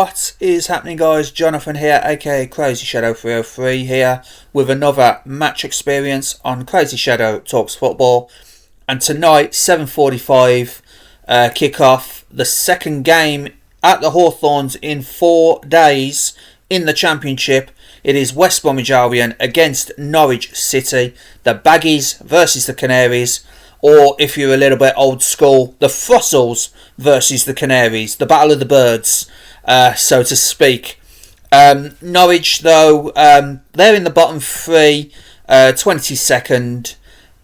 What is happening, guys? Jonathan here, aka CrazyShadow 303 here with another match experience on CrazyShadow Talks Football. And tonight, 7:45 kickoff, the second game at the Hawthorns in 4 days in the Championship. It is West Bromwich Albion against Norwich City, the Baggies versus the Canaries, or if you're a little bit old school, the Fossils versus the Canaries, the Battle of the Birds, so to speak. Norwich, though, they're in the bottom three, 22nd,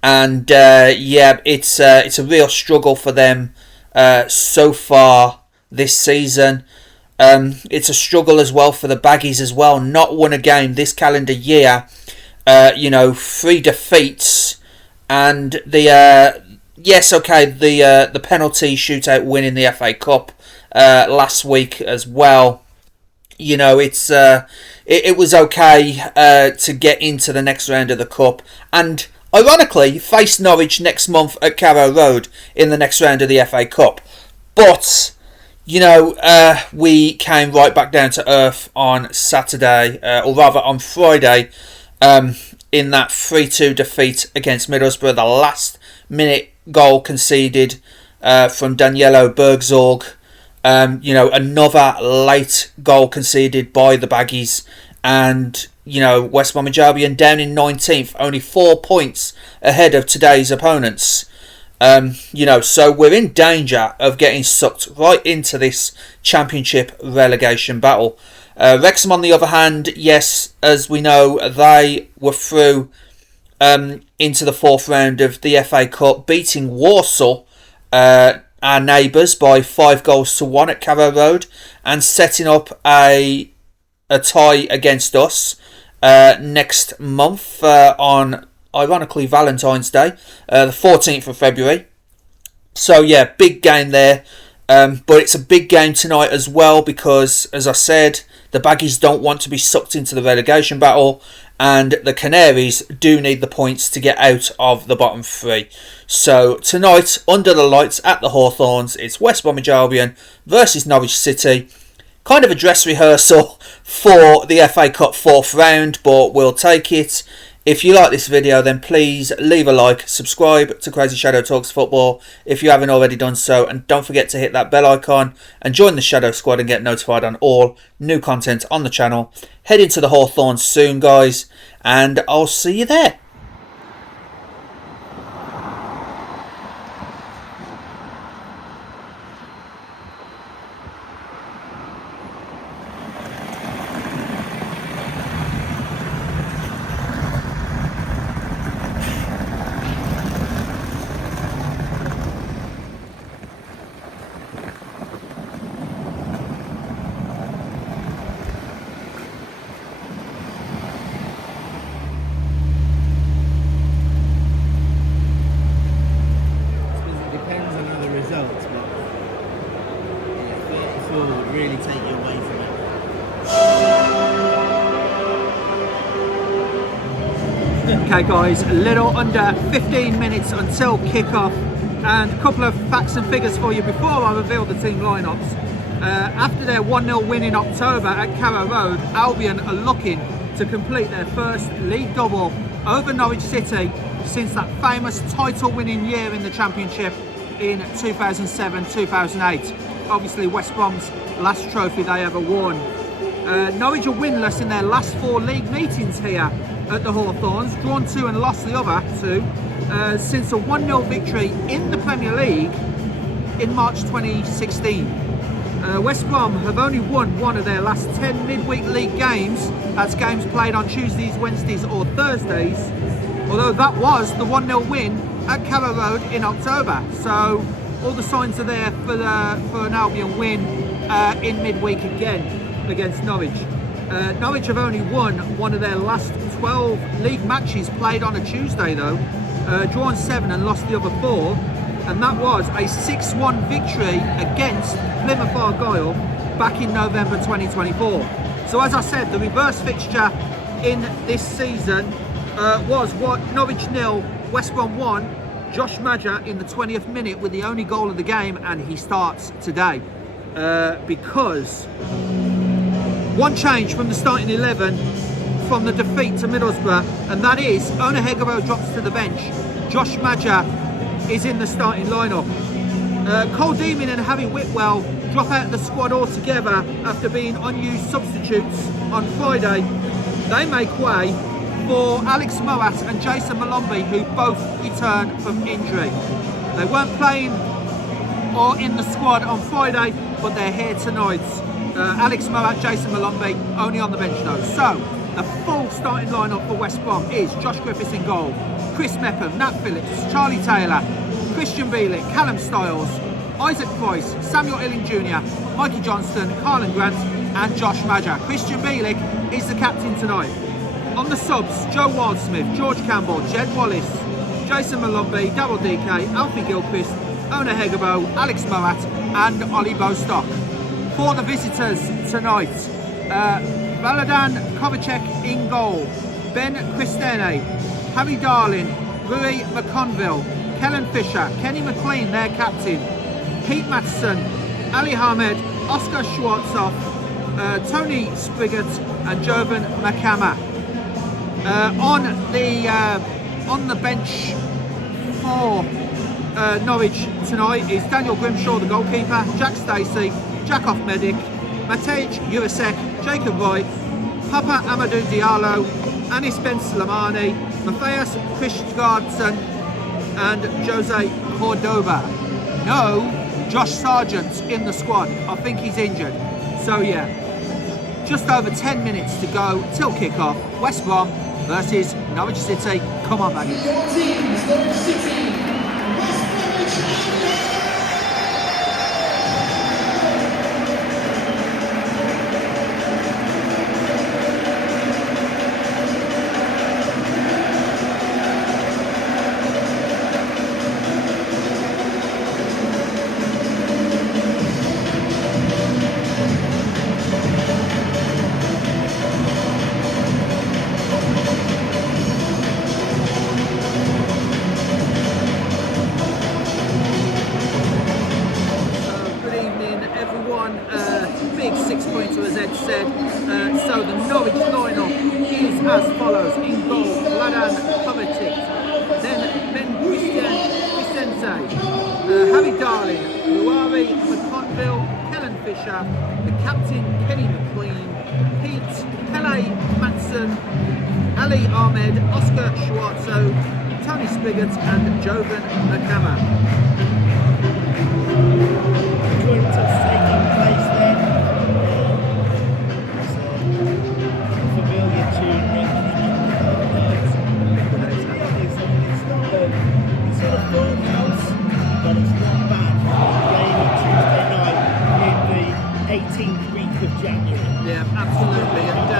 and yeah, it's a real struggle for them so far this season. It's a struggle as well for the Baggies as well. Not won a game this calendar year. 3 defeats, and the penalty shootout win in the FA Cup last week as well. It was okay to get into the next round of the Cup, and ironically face Norwich next month at Carrow Road in the next round of the FA Cup. But we came right back down to earth on Saturday, or rather on Friday, in that 3-2 defeat against Middlesbrough. The last minute goal conceded from Danilo Bergzorg. Another late goal conceded by the Baggies. And, West Bromwich Albion down in 19th, only 4 points ahead of today's opponents. So we're in danger of getting sucked right into this Championship relegation battle. Wrexham, on the other hand, yes, as we know, they were through into the 4th round of the FA Cup, beating Warsaw, our neighbours, by 5-1 at Carrow Road, and setting up a tie against us next month on, ironically, Valentine's Day, the 14th of February. So yeah, big game there. But it's a big game tonight as well because, as I said, the Baggies don't want to be sucked into the relegation battle, and the Canaries do need the points to get out of the bottom 3. So tonight, under the lights at the Hawthorns, it's West Bromwich Albion versus Norwich City. Kind of a dress rehearsal for the FA Cup 4th round, but we'll take it. If you like this video, then please leave a like, subscribe to CrazyShadow Talks Football if you haven't already done so, and don't forget to hit that bell icon and join the Shadow Squad and get notified on all new content on the channel. Head into the Hawthorns soon, guys, and I'll see you there. Really take you away from it. Okay guys, a little under 15 minutes until kick-off, and a couple of facts and figures for you before I reveal the team lineups. After their 1-0 win in October at Carrow Road, Albion are looking to complete their first league double over Norwich City since that famous title-winning year in the Championship in 2007-2008. Obviously West Brom's last trophy they ever won. Norwich are winless in their last 4 league meetings here at the Hawthorns, drawn 2 and lost the other 2 since a 1-0 victory in the Premier League in March 2016. West Brom have only won 1 of their last 10 midweek league games. That's games played on Tuesdays, Wednesdays or Thursdays, although that was the 1-0 win at Carrow Road in October. So all the signs are there for an Albion win in midweek again against Norwich. Norwich have only won 1 of their last 12 league matches played on a Tuesday though, drawn 7 and lost the other 4, and that was a 6-1 victory against Plymouth Argyle back in November 2024. So as I said, the reverse fixture in this season was what Norwich 0, West Brom 1. Josh Maja in the 20th minute with the only goal of the game, and he starts today. because one change from the starting 11 from the defeat to Middlesbrough, and that is Ona Hegaro drops to the bench. Josh Maja is in the starting lineup. Cole Deeman and Harry Whitwell drop out of the squad altogether after being unused substitutes on Friday. They make way for Alex Moat and Jason Malombi, who both return from injury. They weren't playing or in the squad on Friday, but they're here tonight. Alex Moat, Jason Malombi, only on the bench though. So, the full starting lineup for West Brom is Josh Griffiths in goal, Chris Mepham, Nat Phillips, Charlie Taylor, Christian Bielik, Callum Stiles, Isaac Price, Samuel Illing Jr., Mikey Johnston, Carlin Grant and Josh Maja. Christian Bielik is the captain tonight. On the subs, Joe Wildsmith, George Campbell, Jed Wallace, Jason Malombi, Darryl DK, Alfie Gilchrist, Ona Hegabo, Alex Moat and Ollie Bostock. For the visitors tonight, Valadan Kovacek in goal, Ben Christene, Harry Darling, Rui McConville, Kellen Fisher, Kenny McLean, their captain, Pete Matheson, Ali Hamed, Oscar Schwartzoff, Tony Spriggett and Jovan Makama. On the bench for Norwich tonight is Daniel Grimshaw, the goalkeeper, Jack Stacey, Jakob Medic, Matej Jurasek, Jacob Roy, Papa Amadou Diallo, Anis Ben Slamani, Matthias Christgardson and Jose Cordoba. No Josh Sargent in the squad. I think he's injured. So yeah, just over 10 minutes to go till kick-off. West Brom versus Norwich City. Come on, Baggies. The captain Kenny McLean, Pete Pele Matson, Ali Ahmed, Oscar Schwartzo, Tony Spigot and Jovan Nakama. Contests taking place then. It's a familiar tune it's sort of full house, but it's not bad. Playing on Tuesday night in the 18th week of January. Yeah, absolutely. And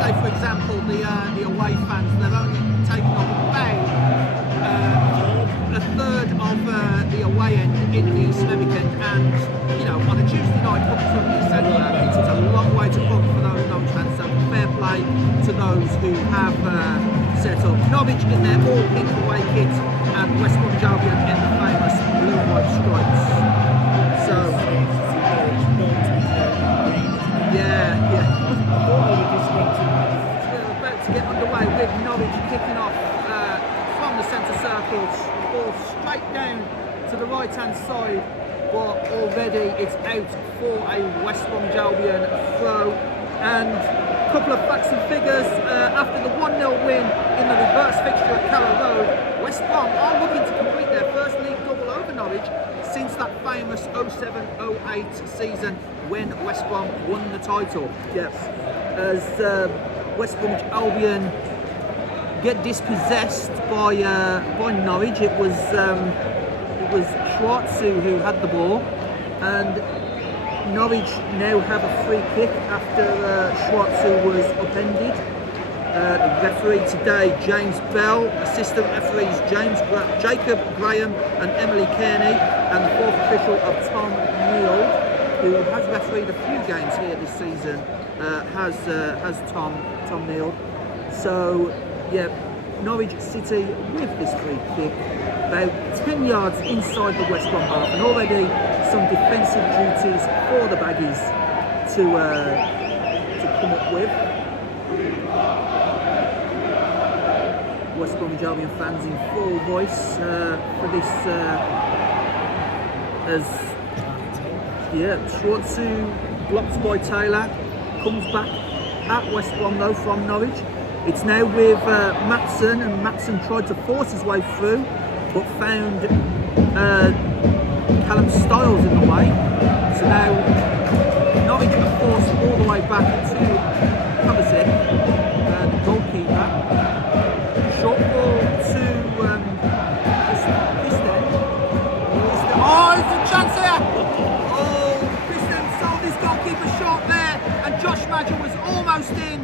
say for example, the away fans, they've only taken up about a third of the away end in the East weekend, and you know, on a Tuesday night come from December, it's a long way to come for those Norwich fans. So fair play to those who have set up. Norwich in their all pink away kit and West Brom Albion in the famous blue and white stripes. So yeah. We're about to get underway with Norwich kicking off from the centre circle, ball straight down to the right hand side, but already it's out for a West Brom Albion throw. And a couple of facts and figures, after the 1-0 win in the reverse fixture at Carrow Road, West Brom are looking to complete their first league double over Norwich since that famous 07-08 season when West Brom won the title. Yes, as West Bromwich Albion get dispossessed by Norwich. It was Schwartzu who had the ball, and Norwich now have a free kick after Schwartzu was upended. The referee today, James Bell, assistant referees Jacob Graham and Emily Kearney, and the fourth official of Tom Neal, who has refereed a few games here this season, has Tom Neal. So yeah, Norwich City with this free kick, about 10 yards inside the West Brom half, and already some defensive duties for the Baggies to come up with. West Bromwich Albion fans in full voice for this as Schwartzu blocked by Taylor, comes back at West Brom though from Norwich. It's now with Matson, and Matson tried to force his way through but found Callum Stiles in the way. So now Norwich are forced all the way back to Kovacic, the goalkeeper. Short ball to Piston. Oh, it's a chance here! Oh, Piston sold his goalkeeper short there, and Josh Madger was almost in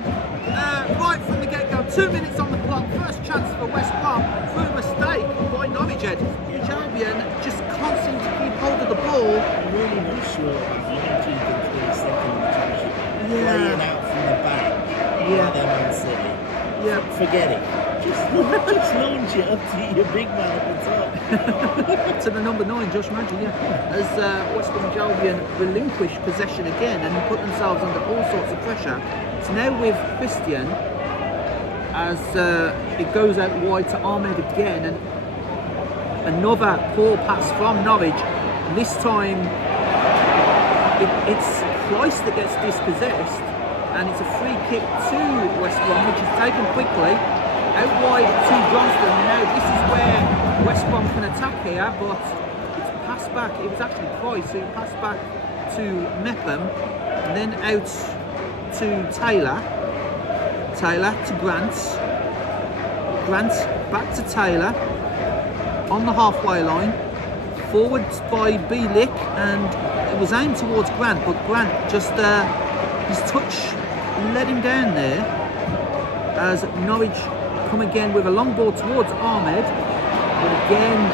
right from the get-go. 2 minutes on the clock, first chance for West Brom through a mistake by Norwich Ed. Which Albion just can't seem to keep hold of the ball. I'm really not sure about United in 22nd in the championship. Playing out from the back. Yeah. They're Man City. Yeah. Forget it. Just launch it up to your big man at the top. To the number 9, Josh Madger, as West Bromwich Albion relinquish possession again and put themselves under all sorts of pressure. It's now with Christian as it goes out wide to Ahmed again, and another poor pass from Norwich. This time it's Price that gets dispossessed, and it's a free kick to West Brom, which is taken quickly out wide to Johnston. Now this is where West Brom can attack here, but it's passed back. It was actually Price who passed back to Mepham, and then out to Taylor to Grant back to Taylor on the halfway line, forwards by Bielik, and it was aimed towards Grant, but Grant just his touch let him down there as Norwich come again with a long ball towards Ahmed, but again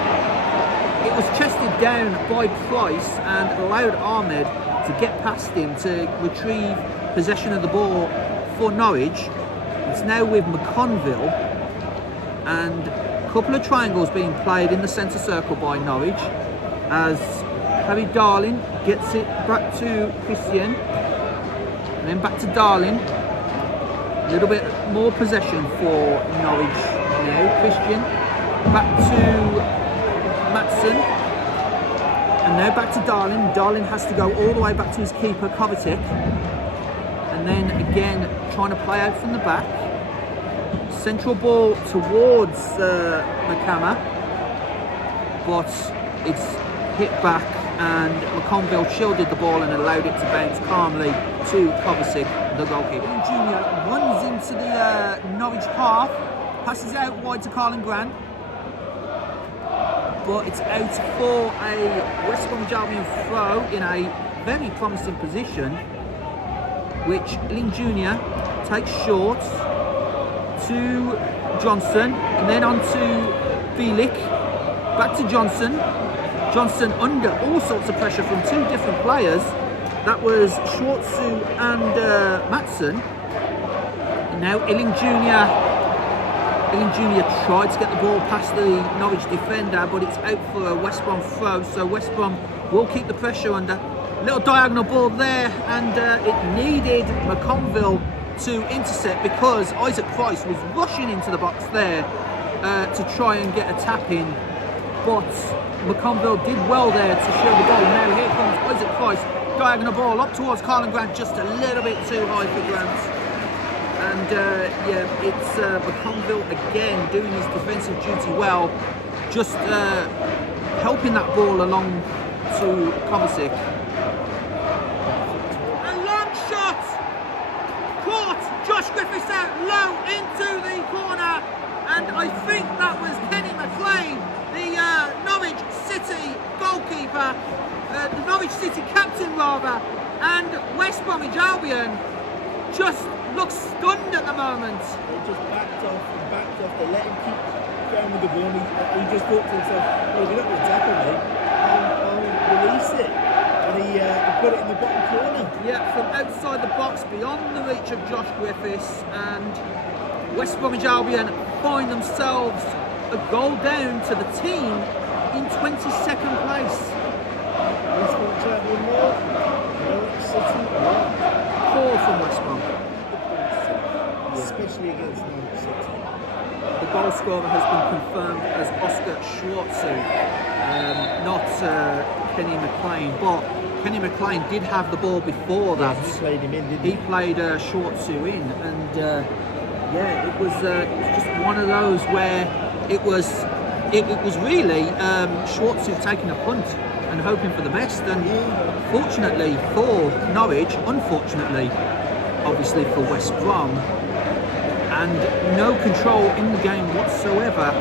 it was chested down by Price and allowed Ahmed to get past him to retrieve possession of the ball for Norwich. It's now with McConville, and a couple of triangles being played in the centre circle by Norwich as Harry Darling gets it back to Christian, and then back to Darling. A little bit more possession for Norwich now. Christian back to Matson, and now back to Darling. Darling has to go all the way back to his keeper, Kovacic, and then again trying to play out from the back. Central ball towards McCammer, but it's hit back, and McConville shielded the ball and allowed it to bounce calmly to Kovacic, the goalkeeper. Junior runs into the Norwich half, passes out wide to Carlin Grant, but it's out for a West Bromwich Albion throw in a very promising position, which Lynn Jr. takes short to Johnson, and then on to Bielik, back to Johnson. Johnson under all sorts of pressure from two different players. That was Schwartzu and Matson. And now Illing Jr. tried to get the ball past the Norwich defender, but it's out for a West Brom throw, so West Brom will keep the pressure under. Little diagonal ball there, and it needed McConville to intercept because Isaac Price was rushing into the box there to try and get a tap in, but McConville did well there to shield the ball. Now here comes Isaac Price, diagonal ball up towards Carlin Grant, just a little bit too high for Grant, and it's McConville again doing his defensive duty well, just helping that ball along to Kovacic. Josh Griffiths out low into the corner, and I think that was Kenny McLean, the Norwich City goalkeeper, the Norwich City captain rather, and West Bromwich Albion just looks stunned at the moment. They just backed off, they let him keep going with the ball, he just thought to himself, well, if you're not going to tackle me, I'll release it. And he put it in the bottom corner. Yeah, from outside the box, beyond the reach of Josh Griffiths, and West Bromwich Albion find themselves a goal down to the team in 22nd place. West Brom champion more. Norwich City. Poor from West Brom. Especially against Norwich City. The goal scorer has been confirmed as Oscar Schwartzu, not Kenny McLean, but Kenny McLean did have the ball before that. He played him in, didn't he? He played Schwartzu in, and it was just one of those where it was really Schwartzu taking a punt and hoping for the best, and fortunately for Norwich, unfortunately obviously for West Brom, and no control in the game whatsoever.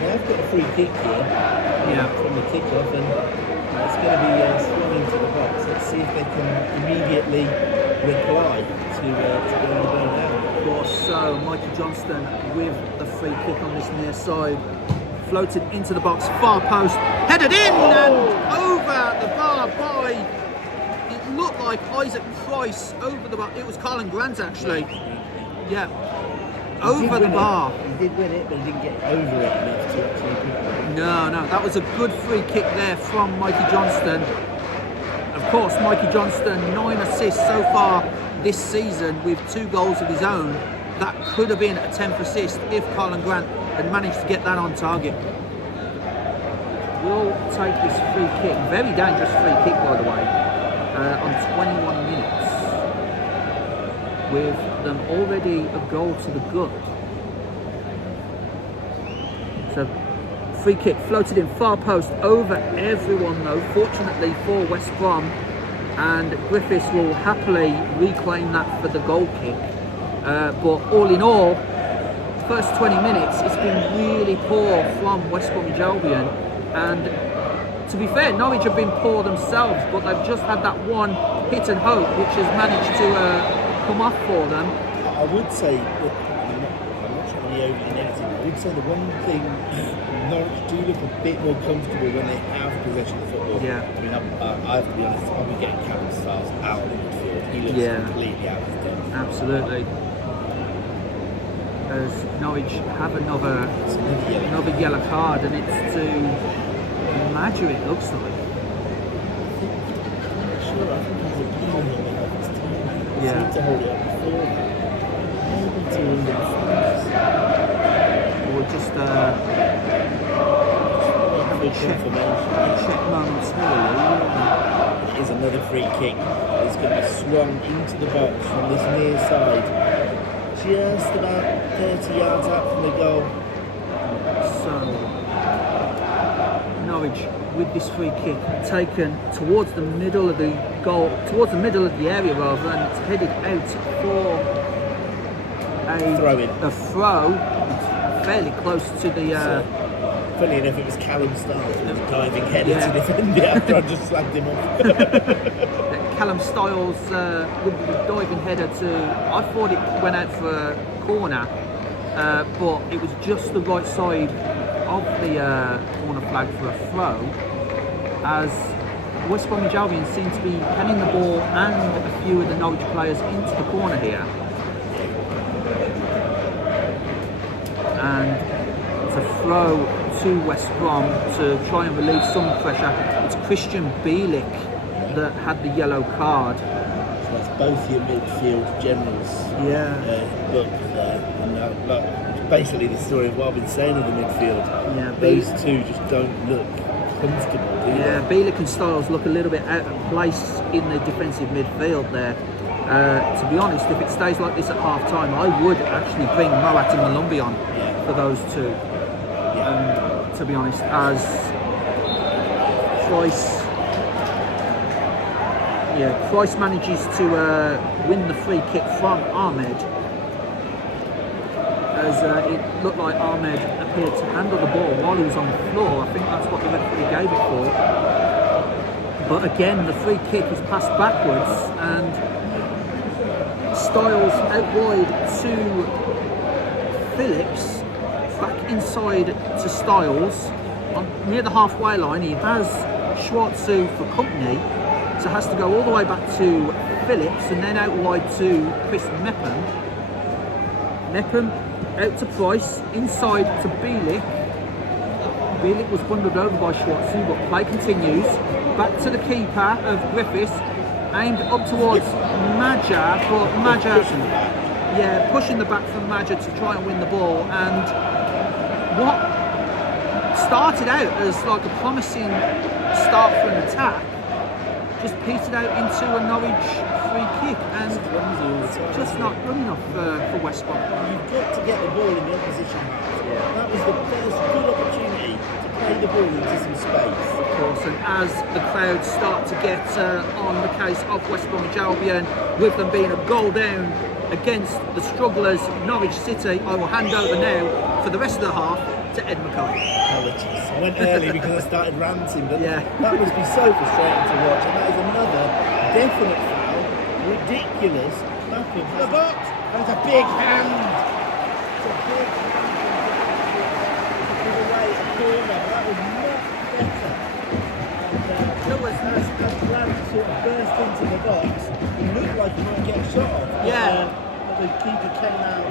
They've got a free kick here from the kick-off, and it's going to be swung into the box. Let's see if they can immediately reply to going down. Of course, so Mikey Johnston with the free kick on this near side, floated into the box, far post, headed in and over the bar by, it looked like Isaac Price over the bar. It was Colin Grant actually. Yeah. Over the bar. He did win it, but he didn't get over it enough to actually pick it. No, that was a good free kick there from Mikey Johnston. Of course, Mikey Johnston, 9 assists so far this season with 2 goals of his own. That could have been a 10th assist if Colin Grant had managed to get that on target. We'll take this free kick, very dangerous free kick by the way, on 21 minutes. With them already a goal to the good. So free kick floated in far post over everyone though, fortunately for West Brom, and Griffiths will happily reclaim that for the goal kick. But all in all, first 20 minutes it's been really poor from West Bromwich Albion, and to be fair, Norwich have been poor themselves, but they've just had that one hit and hope which has managed to come off for them. I would say, I'm not trying to be overly negative, I would say the one thing, Norwich do look a bit more comfortable when they have possession of football. Yeah. I mean, I have to be honest, I'll be getting Callum Styles out of the midfield. He looks completely out of his depth. Absolutely. As Norwich have another yellow card, and it's to Madger, it looks like. I'm not sure, I think he's appealing on the next team. He seemed to hold it up before. Maybe to England first. Or just check momentarily. It is another free kick. It's going to be swung into the box from this near side. Just about 30 yards out from the goal. So Norwich with this free kick taken towards the middle of the goal, towards the middle of the area rather, and it's headed out for a throw. It's fairly close to the. Funny enough, it was Callum Styles with a diving header to defend it after I just slagged him off. Callum Styles with the diving header to. I thought it went out for a corner, but it was just the right side of the corner flag for a throw, as West Bromwich Albion seem to be penning the ball and a few of the Norwich players into the corner here. And it's a throw to West Brom to try and relieve some pressure. It's Christian Bielik that had the yellow card. So that's both your midfield generals. Look there. And basically the story of what I've been saying in the midfield. Yeah, those two just don't look comfortable, do they? Yeah, Bielik and Styles look a little bit out of place in the defensive midfield there. To be honest, if it stays like this at half time, I would actually bring Moat and Malumbi on for those two. To be honest, as Price manages to win the free kick from Ahmed, as it looked like Ahmed appeared to handle the ball while he was on the floor. I think that's what the referee gave it for. But again, the free kick is passed backwards, and Styles out wide to Phillips, back inside to Styles. Near the halfway line, he has Schwartzu for company, so has to go all the way back to Phillips and then out wide to Chris Mepham. Mepham out to Price, inside to Bielik. Billy was bundled over by Schwartzen, but play continues. Back to the keeper of Griffiths, aimed up towards Madger, but Madger, pushing the back from Madger to try and win the ball. And what started out as like a promising start for an attack just petered out into a Norwich free kick, and it's just not good enough for West Brom. You've got to get the ball in the opposition half. That was the first good opportunity to play the ball into some space. Of course, and as the crowds start to get on the case of West Bromwich Albion, with them being a goal down against the strugglers Norwich City, I will hand over now for the rest of the half to Ed McCoy. Apologies. I went early because I started ranting, but that must be so frustrating to watch. And that is another definite foul. Ridiculous. Nothing. The box. That's a big hand. It's a big hand. Give away a corner. That was much better. And as Grant sort of burst into the box, it looked like he might get a shot off. But the keeper came out.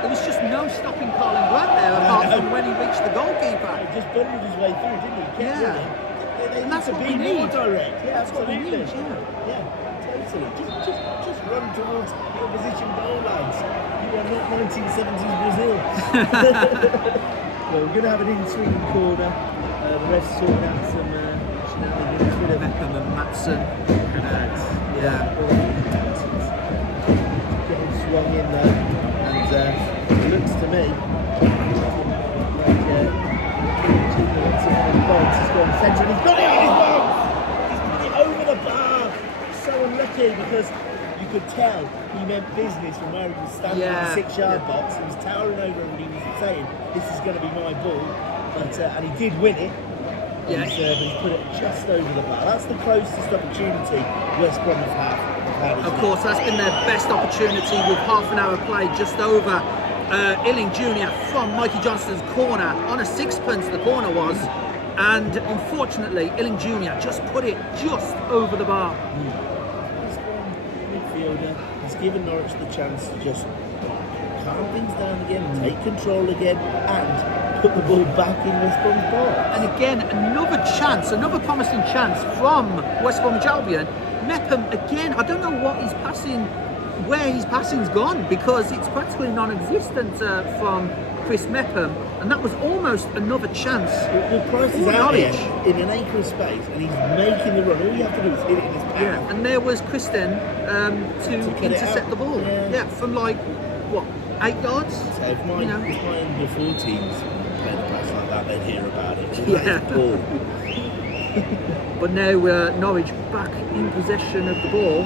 There was just no stopping Colin Grant there, apart from when he reached the goalkeeper. He just bundled his way through, didn't he? They and that's need to what be we more need. direct. That's what we need, Totally. Just run towards the opposition goal lines. You are not 1970s Brazil. Well, we're going to have an in-swing corner. The rest sorting out some shenanigans with Beckham and Matson. Getting swung in there, and it looks to me like he's gone centre, and he's got it in his box. He's put it over the bar. He's so unlucky because you could tell he meant business from where he was standing in the 6-yard box. He was towering over and he was saying, "This is going to be my ball," and he did win it. He's put it just over the bar. That's the closest opportunity West Brom have had. Of course, that's been their best opportunity with half an hour played just over. Illing Jr. from Mikey Johnston's corner, on a sixpence the corner was, and unfortunately Illing Jr. just put it just over the bar. West Brom midfielder has given Norwich the chance to just calm things down again, take control again, and put the ball back in West Brom's box. And again, another promising chance from West Bromwich Albion. Mepham again, I don't know where his passing's gone, because it's practically non-existent from Chris Mepham, and that was almost another chance. Well, Price is out here in an acre of space, and he's making the run. All you have to do is hit it in his path. And there was Kristen to intercept the ball. From like, 8 yards? So if my under 14s played a pass like that, they'd hear about it. But now Norwich back in possession of the ball.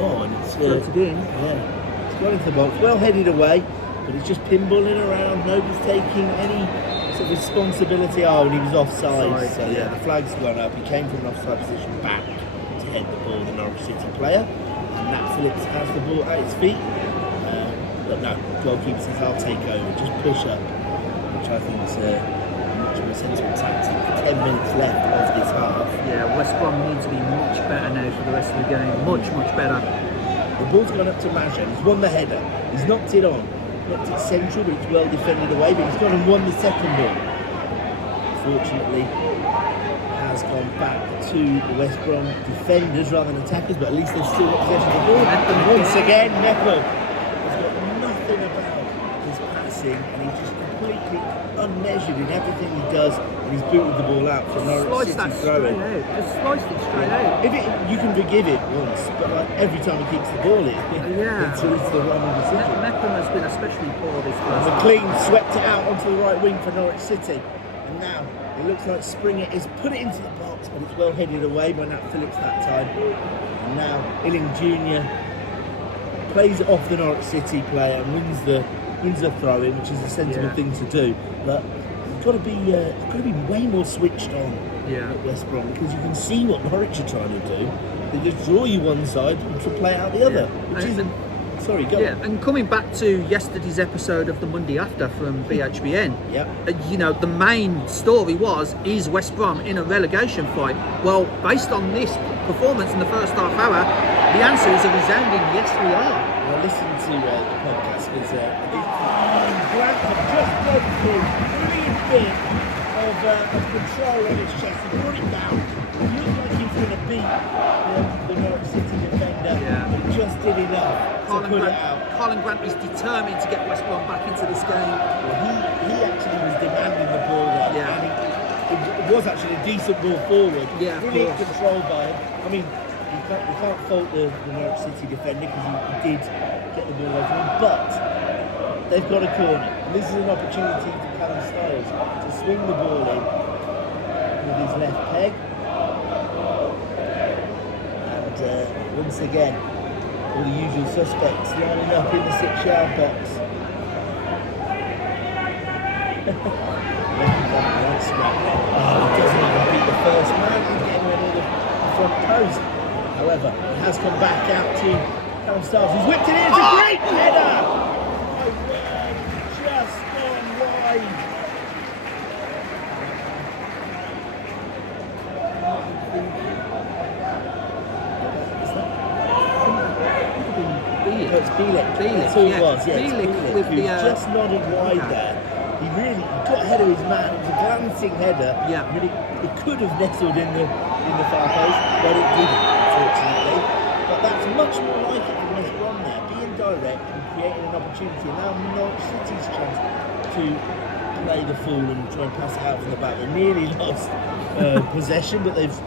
And it's floated in. It's gone into the box, well headed away, but it's just pinballing around. Nobody's taking any sort of responsibility. And he was offside. So the flag's gone up. He came from an offside position back to head the ball, the Norwich City player. And Nat Phillips has the ball at his feet. But no, goalkeeper says, "I'll take over, just push up," which I think is a much more sensible tactic. 10 minutes left of this half. West Brom need to be much better now for the rest of the game. Much better. The ball's gone up to Masha. He's won the header. He's knocked it on. Knocked it central, but it's well defended away. But he's gone and won the second ball. Fortunately, has gone back to the West Brom defenders rather than attackers, but at least they've still got possession of the ball. And once again, Mepham has got nothing about his passing, and he's just completely unmeasured in everything he does, and he's booted the ball out for Norwich City throwing. Just sliced it straight out. You can forgive it once, but like every time he kicks the ball in, until it's the wrong decision. Mepham has been especially poor this first. McLean swept it out onto the right wing for Norwich City, and now it looks like Springer is put it into the box, but it's well headed away by Nat Phillips that time. And now Illing Jr. plays it off the Norwich City player and wins the throw-in, which is a sensible thing to do. But you've got to be way more switched on at West Brom, because you can see what Norwich are trying to do. They just draw you one side and to play out the other, which isn't. Sorry, go on. And coming back to yesterday's episode of the Monday After from BHBN, the main story is West Brom in a relegation fight. Well, based on this performance in the first half hour, the answer is a resounding yes, we are. Well, listen to the podcast, because Grant have just broke through. bit of control on his chest. He brought it down. He looked like he was going to beat the Norwich City defender, but he just did enough to put it out. Colin Grant is determined to get West Brom back into this game. Well, he actually was demanding the ball there. Yeah. And it was actually a decent ball forward. Yeah, brilliant control by him. I mean, we can't fault the Norwich City defender because he did get the ball over him, but they've got a corner. And this is an opportunity for Callum Styles to swing the ball in with his left peg. And once again, all the usual suspects lining up in the 6-yard box. He doesn't even beat the first man, he's getting rid of the front post. However, he has come back out to Callum Styles. He's whipped it in, it's a great header! My word, just gone wide. It's Bielik. That's who it was. Yeah, Bielik with the just nodded wide there. He really got ahead of his man. It was a glancing header. Yeah. I mean, it could have nestled in the far post, but it didn't, fortunately. But that's much more like it than West Brom there, being direct and creating an opportunity. And now Norwich City's chance to play the fool and try and pass it out from the back. They nearly lost possession, but they've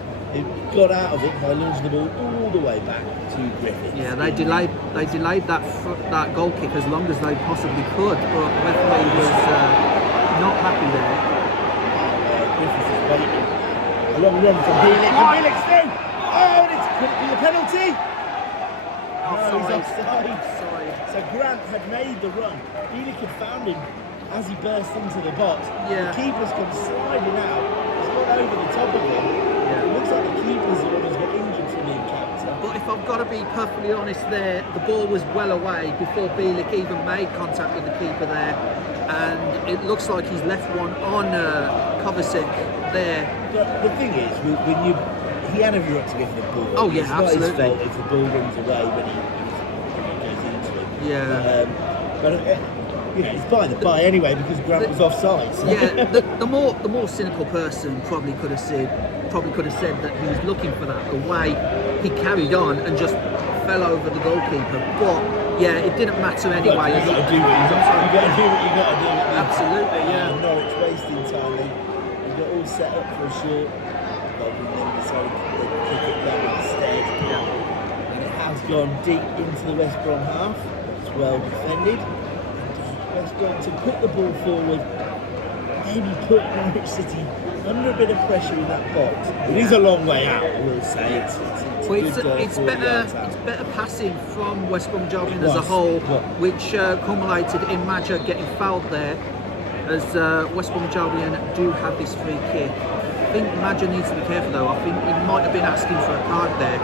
got out of it by launching the ball all the way back to Griffith. Yeah, they delayed that goal kick as long as they possibly could, but referee was not happy there. Griffith is waiting. A long run from Bielik. Bielik's through! Oh, and could it be a penalty? No, he's offside. So Grant had made the run. Bielik had found him as he burst into the box. Yeah. The keeper's come sliding out. He's gone over the top of him. Yeah. It looks like the keeper's the one who's got injured from the encounter. But if I've got to be perfectly honest there, the ball was well away before Bielik even made contact with the keeper there. And it looks like he's left one on Kovacic there. But the thing is, he had every right to give the ball. Oh yeah, it's absolutely. It's not his fault if the ball runs away when he goes into it. Yeah. But it's by the by anyway because Grant was offside. So. Yeah. The more cynical person probably could have said that he was looking for that. The way he carried on and just fell over the goalkeeper, but yeah, it didn't matter anyway. You've got to do what you got to do. Absolutely, yeah. Norwich wasting time. They got all set up for a short. And then decided to kick it down instead. Yeah. And it has gone deep into the West Brom half. It's well defended. And West Brom to put the ball forward, maybe put Norwich City under a bit of pressure in that box. It is a long way out, I will say. It's better passing from West Brom Albion as a whole, which culminated in Madger getting fouled there, as West Brom Albion do have this free kick. I think Madger needs to be careful though. I think he might have been asking for a card there.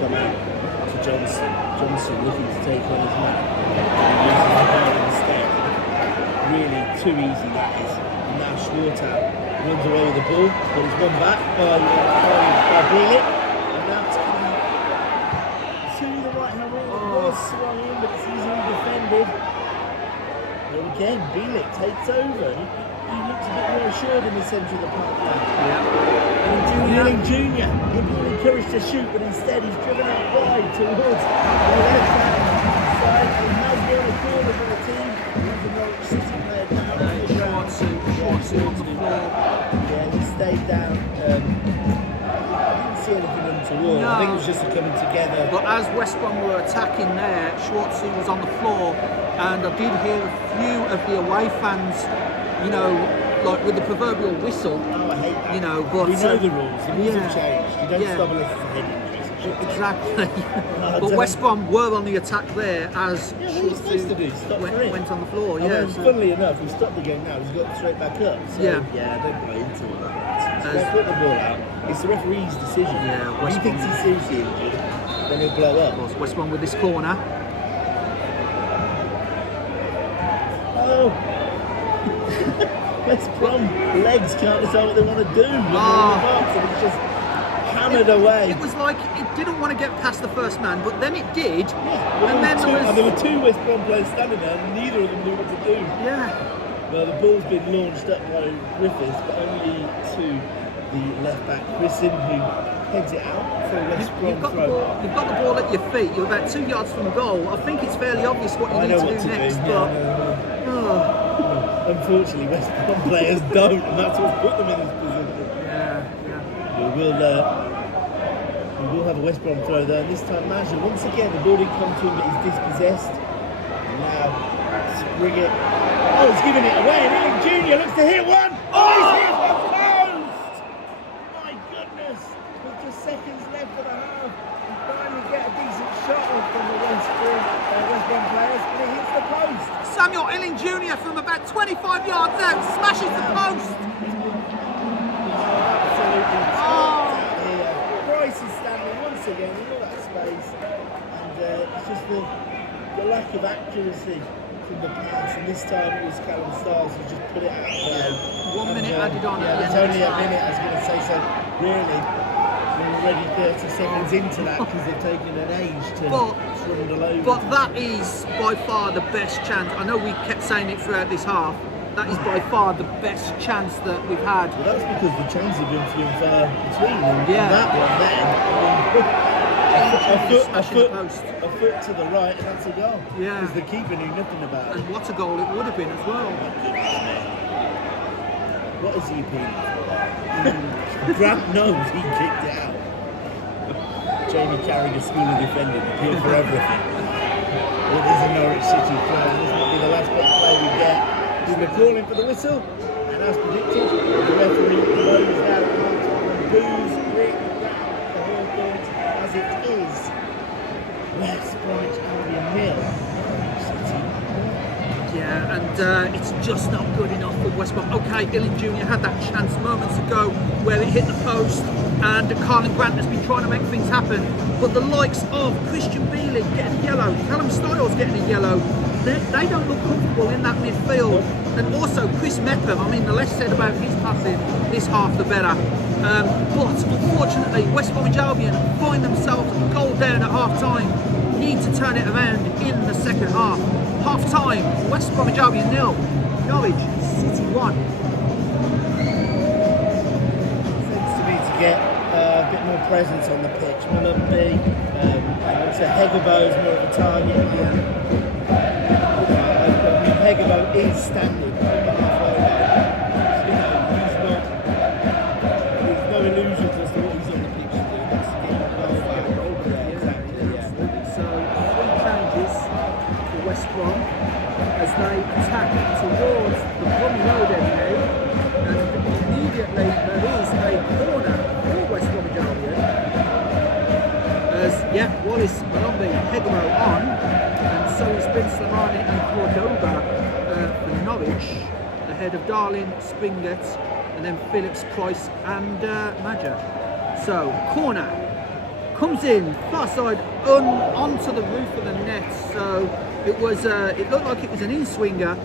Come out to Johnson. Johnson looking to take on his man. Uses the card instead. Really too easy that is. And now Schwartau runs away with the ball, but he's won back by Bielik. And now it's coming to the right hand wing. It was swung in, but it's easily defended. Well, again, Bielik takes over. He looks a bit more assured in the centre of the park now. Yeah. Milling Jr. He'd been encouraged to shoot, but instead he's driven out wide towards the left hand side. He has won a corner for the team. The Norwich City player down. Schwartz on the floor. Yeah, he stayed down. I didn't see anything untoward. No. I think it was just a coming together. But as West Brom were attacking there, Schwartz was on the floor, and I did hear a few of the away fans, like with the proverbial whistle. Oh, I hate that. But we know the rules. The rules have changed. You don't stop unless it's a head injury. Exactly. But West Brom were on the attack there as Schwartz went on the floor. Funnily enough, we stopped the game now. He's got straight back up. So, don't play into it. Let's put the ball out. It's the referee's decision. Yeah, if he thinks he's seriously injured, then he'll blow up. Of course, West Brom with this corner. West Brom legs can't decide what they want to do. It's just hammered away. It was like it didn't want to get past the first man, but then it did. Yeah, there were two West Brom players standing there, and neither of them knew what to do. Yeah. Well, the ball's been launched up by Griffiths, but only to the left back, Christen, who heads it out for a West Brom throw. You've got the ball at your feet. You're about 2 yards from goal. I think it's fairly obvious what you need to do next. Unfortunately, West Brom players don't, and that's what's put them in this position. We will have a West Brom throw there, and this time Maja, once again, the ball didn't come to him, but he's dispossessed. And now, Spriggett. Oh, he's giving it away, and Ealing Jr. looks to hit one. Oh, he's hit one post! My goodness, with just seconds left of the half, he finally get a decent shot off from the West Brom players, but it hits the post. Samuel Ealing Jr. from about 25 yards out smashes the post. Absolutely out here. Bryce is standing once again in all that space, and it's just the lack of accuracy from the pass, and this time it was Callum Stiles who just put it out there. 1 minute added on. It's only a minute, I was going to say, so really we're already 30 seconds into that because they've taken an age to trundle over. But that is by far the best chance. I know we kept saying it throughout this half. That is by far the best chance that we've had. Well, that's because the chances have been few and far between, and that one then, a foot to the right, and that's a goal. Yeah. Because the keeper knew nothing about it. And what a goal it would have been as well. What has he been? Grant knows he kicked it out. Jamie carried a school of defending, appeal for everything. It is a Norwich City play. This might be the last bit of play we get. We're calling for the whistle, and as predicted, the referee blows out and boos Rick down the Hawthorns as it is West Bromwich Albion 0. Yeah, and it's just not good enough for West Brom. Okay, Ealing Jr. had that chance moments ago where it hit the post, and Carlin Grant has been trying to make things happen, but the likes of Christian Bealey getting a yellow, Callum Stiles getting a yellow, they don't look comfortable in that midfield. And also Chris Mepham, I mean, the less said about his passing this half the better. But unfortunately, West Bromwich Albion find themselves a goal down at half time, need to turn it around in the second half. Half time, West Bromwich Albion 0, Norwich City 1. Seems to me to get a bit more presence on the pitch. Mullumbee, so Hegebo's more of a target. Hegebo is standing on the halfway line. There's no illusions as to what he's on the pitch to do. That's to get the goal back. Exactly. So 3 changes for West Brom as they attack towards the Bromley Road area, and immediately there is a corner for West Bromwich Albion as Wallace, Mullumbee, Hegebo on, and so is Ben Slimani and Cordoba for Norwich, ahead of Darling, Springett, and then Phillips, Price and Maja. So, corner comes in, far side, onto the roof of the net. So, it looked like it was an in-swinger,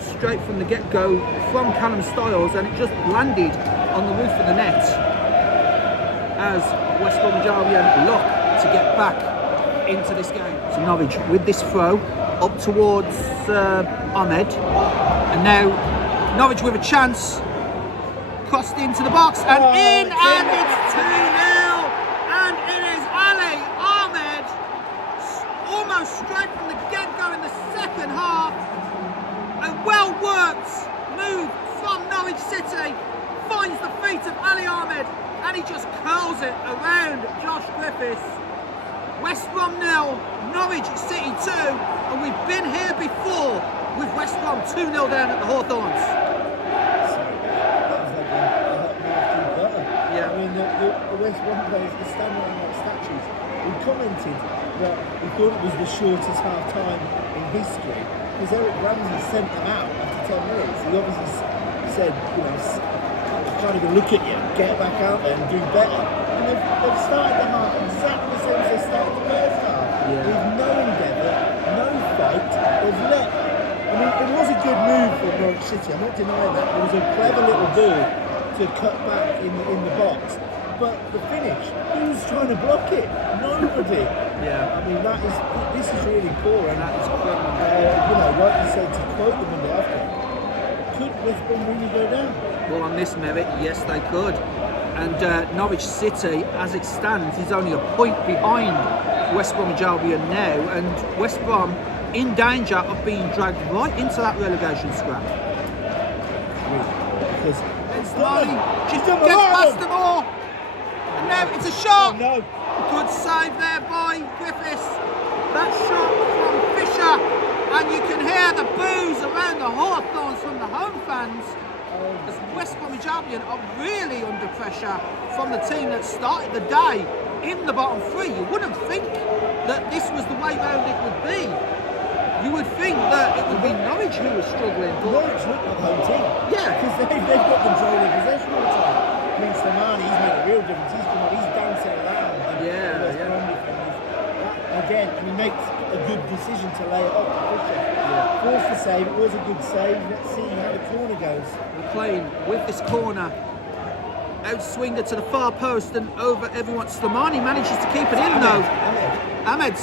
straight from the get-go from Callum Stiles, and it just landed on the roof of the net as West Bromwich Albion look to get back into this game. So Norwich with this throw up towards Ahmed, and now Norwich with a chance, crossed into the box and and it's 2-0, and it is Ali Ahmed, almost straight from the get-go in the second half. A well-worked move from Norwich City finds the feet of Ali Ahmed, and he just curls it around Josh Griffiths. West Brom 0, Norwich City 2, and we've been here before with West Brom 2-0 down at the Hawthorns. I mean, the West Brom players are standing around like statues. We commented that we thought it was the shortest half time in history because Eric Ramsey sent them out after 10 minutes. He obviously said, I can't even look at you, get back out there and do better. And they've started the half exactly the same as they started the first half. With no endeavour, no fight. They've let. I mean, it was a good move for Norwich City, I'm not denying that. It was a clever little ball to cut back in the box. But the finish, who's trying to block it? Nobody. I mean, this is really poor, and that is, like you said, to quote them in the after, West Brom really go down? Well, on this merit, yes, they could. And Norwich City, as it stands, is only a point behind West Bromwich Albion now, and West Brom in danger of being dragged right into that relegation scrap. Because It's Marley just gets past them all, and now it's a shot. Oh, no. Good save there by Griffiths. That shot from Fisher, and you can hear the boos around the Hawthorns from the home fans. As West Bromwich Albion are really under pressure from the team that started the day in the bottom three. You wouldn't think that this was the way round it would be. You would think that it would be Norwich who was struggling. But Norwich look like the home team. Yeah. Because they've got control of possession all the time. I mean, Slimani, he's made a real difference. He's come on, he's dancing around. Again, and he makes a good decision to lay it off to Fisher. Forced the save, it was a good save. Let's see how the corner goes. McLean with this corner. Outswinger to the far post and over everyone. Slimani manages to keep it in though. Ahmed,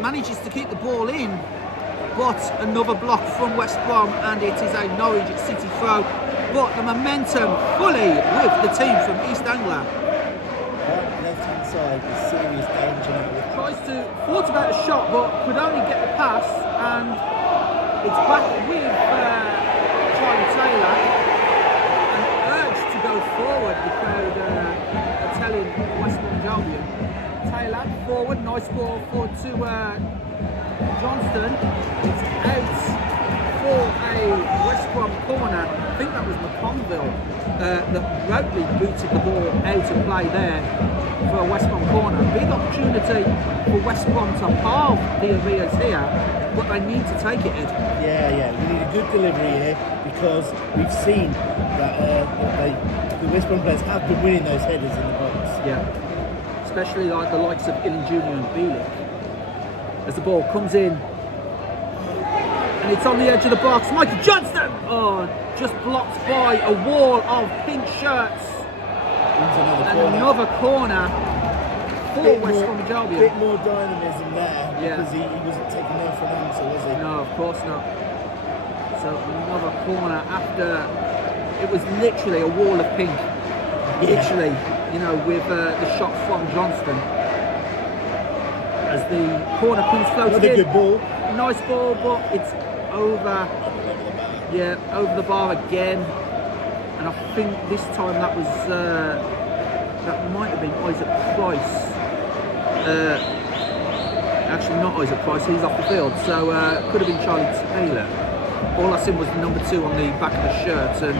manages to keep the ball in. But another block from West Brom, and it is a Norwich City throw. But the momentum fully with the team from East Anglia. Right, left hand side is serious danger now. Thought about a shot, but could only get the pass, and it's back with Charlie Taylor, and urged to go forward. The crowd are telling West Bromwich Albion. Taylor forward, nice ball forward to Johnston. It's out for a West Brom corner. I think that was McConville that rudely booted the ball out of play there for a West Brom corner. Big opportunity for West Brom to halve the arrears here, but they need to take it, Ed. Yeah, we need a good delivery here because we've seen that the West Brom players have been winning those headers in the box. Yeah, especially like the likes of Illing Jr. and Bielik. As the ball comes in, and it's on the edge of the box. Michael Johnston! Oh, just blocked by a wall of pink shirts. Another corner for West Bromwich Albion. A bit more dynamism there because he wasn't taking no for an answer, was he? No, of course not. So another corner after it was literally a wall of pink. Literally, with the shot from Johnston. As the corner comes floating in. Another good ball. Nice ball, but it's over. Yeah, over the bar again. And I think this time that was that might have been Isaac Price. Actually, not Isaac Price. He's off the field, so could have been Charlie Taylor. All I seen was the number 2 on the back of the shirt, and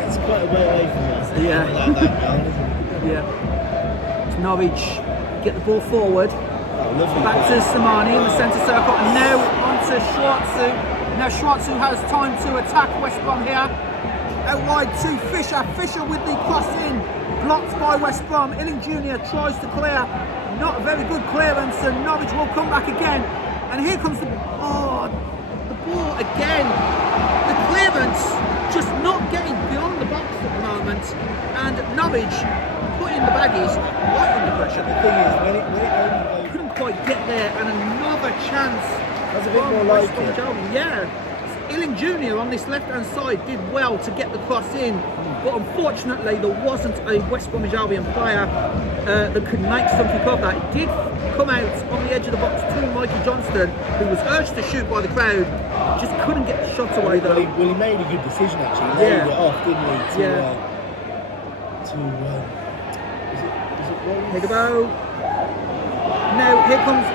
it's quite a way away from us. Yeah. Like that now, isn't it? Yeah. It's Norwich get the ball forward. Back to Slimani in the centre circle, and now onto Schwartzu. Now Schwartzu has time to attack West Brom here. Out wide to Fisher. Fisher with the cross in, blocked by West Brom. Illing Jr. tries to clear, not a very good clearance, and Norwich will come back again. And here comes the ball again. The clearance just not getting beyond the box at the moment, and Norwich putting the Baggies right under pressure. The thing is, when it couldn't quite get there, and another chance. That's a bit more like it. Yeah. Illing Jr. on this left-hand side did well to get the cross in, but unfortunately there wasn't a West Bromwich Albion player that could make something of that. It did come out on the edge of the box to Mikey Johnston, who was urged to shoot by the crowd, just couldn't get the shot away though. Well, he made a good decision actually. He laid it off, didn't he? Here we go. Now here comes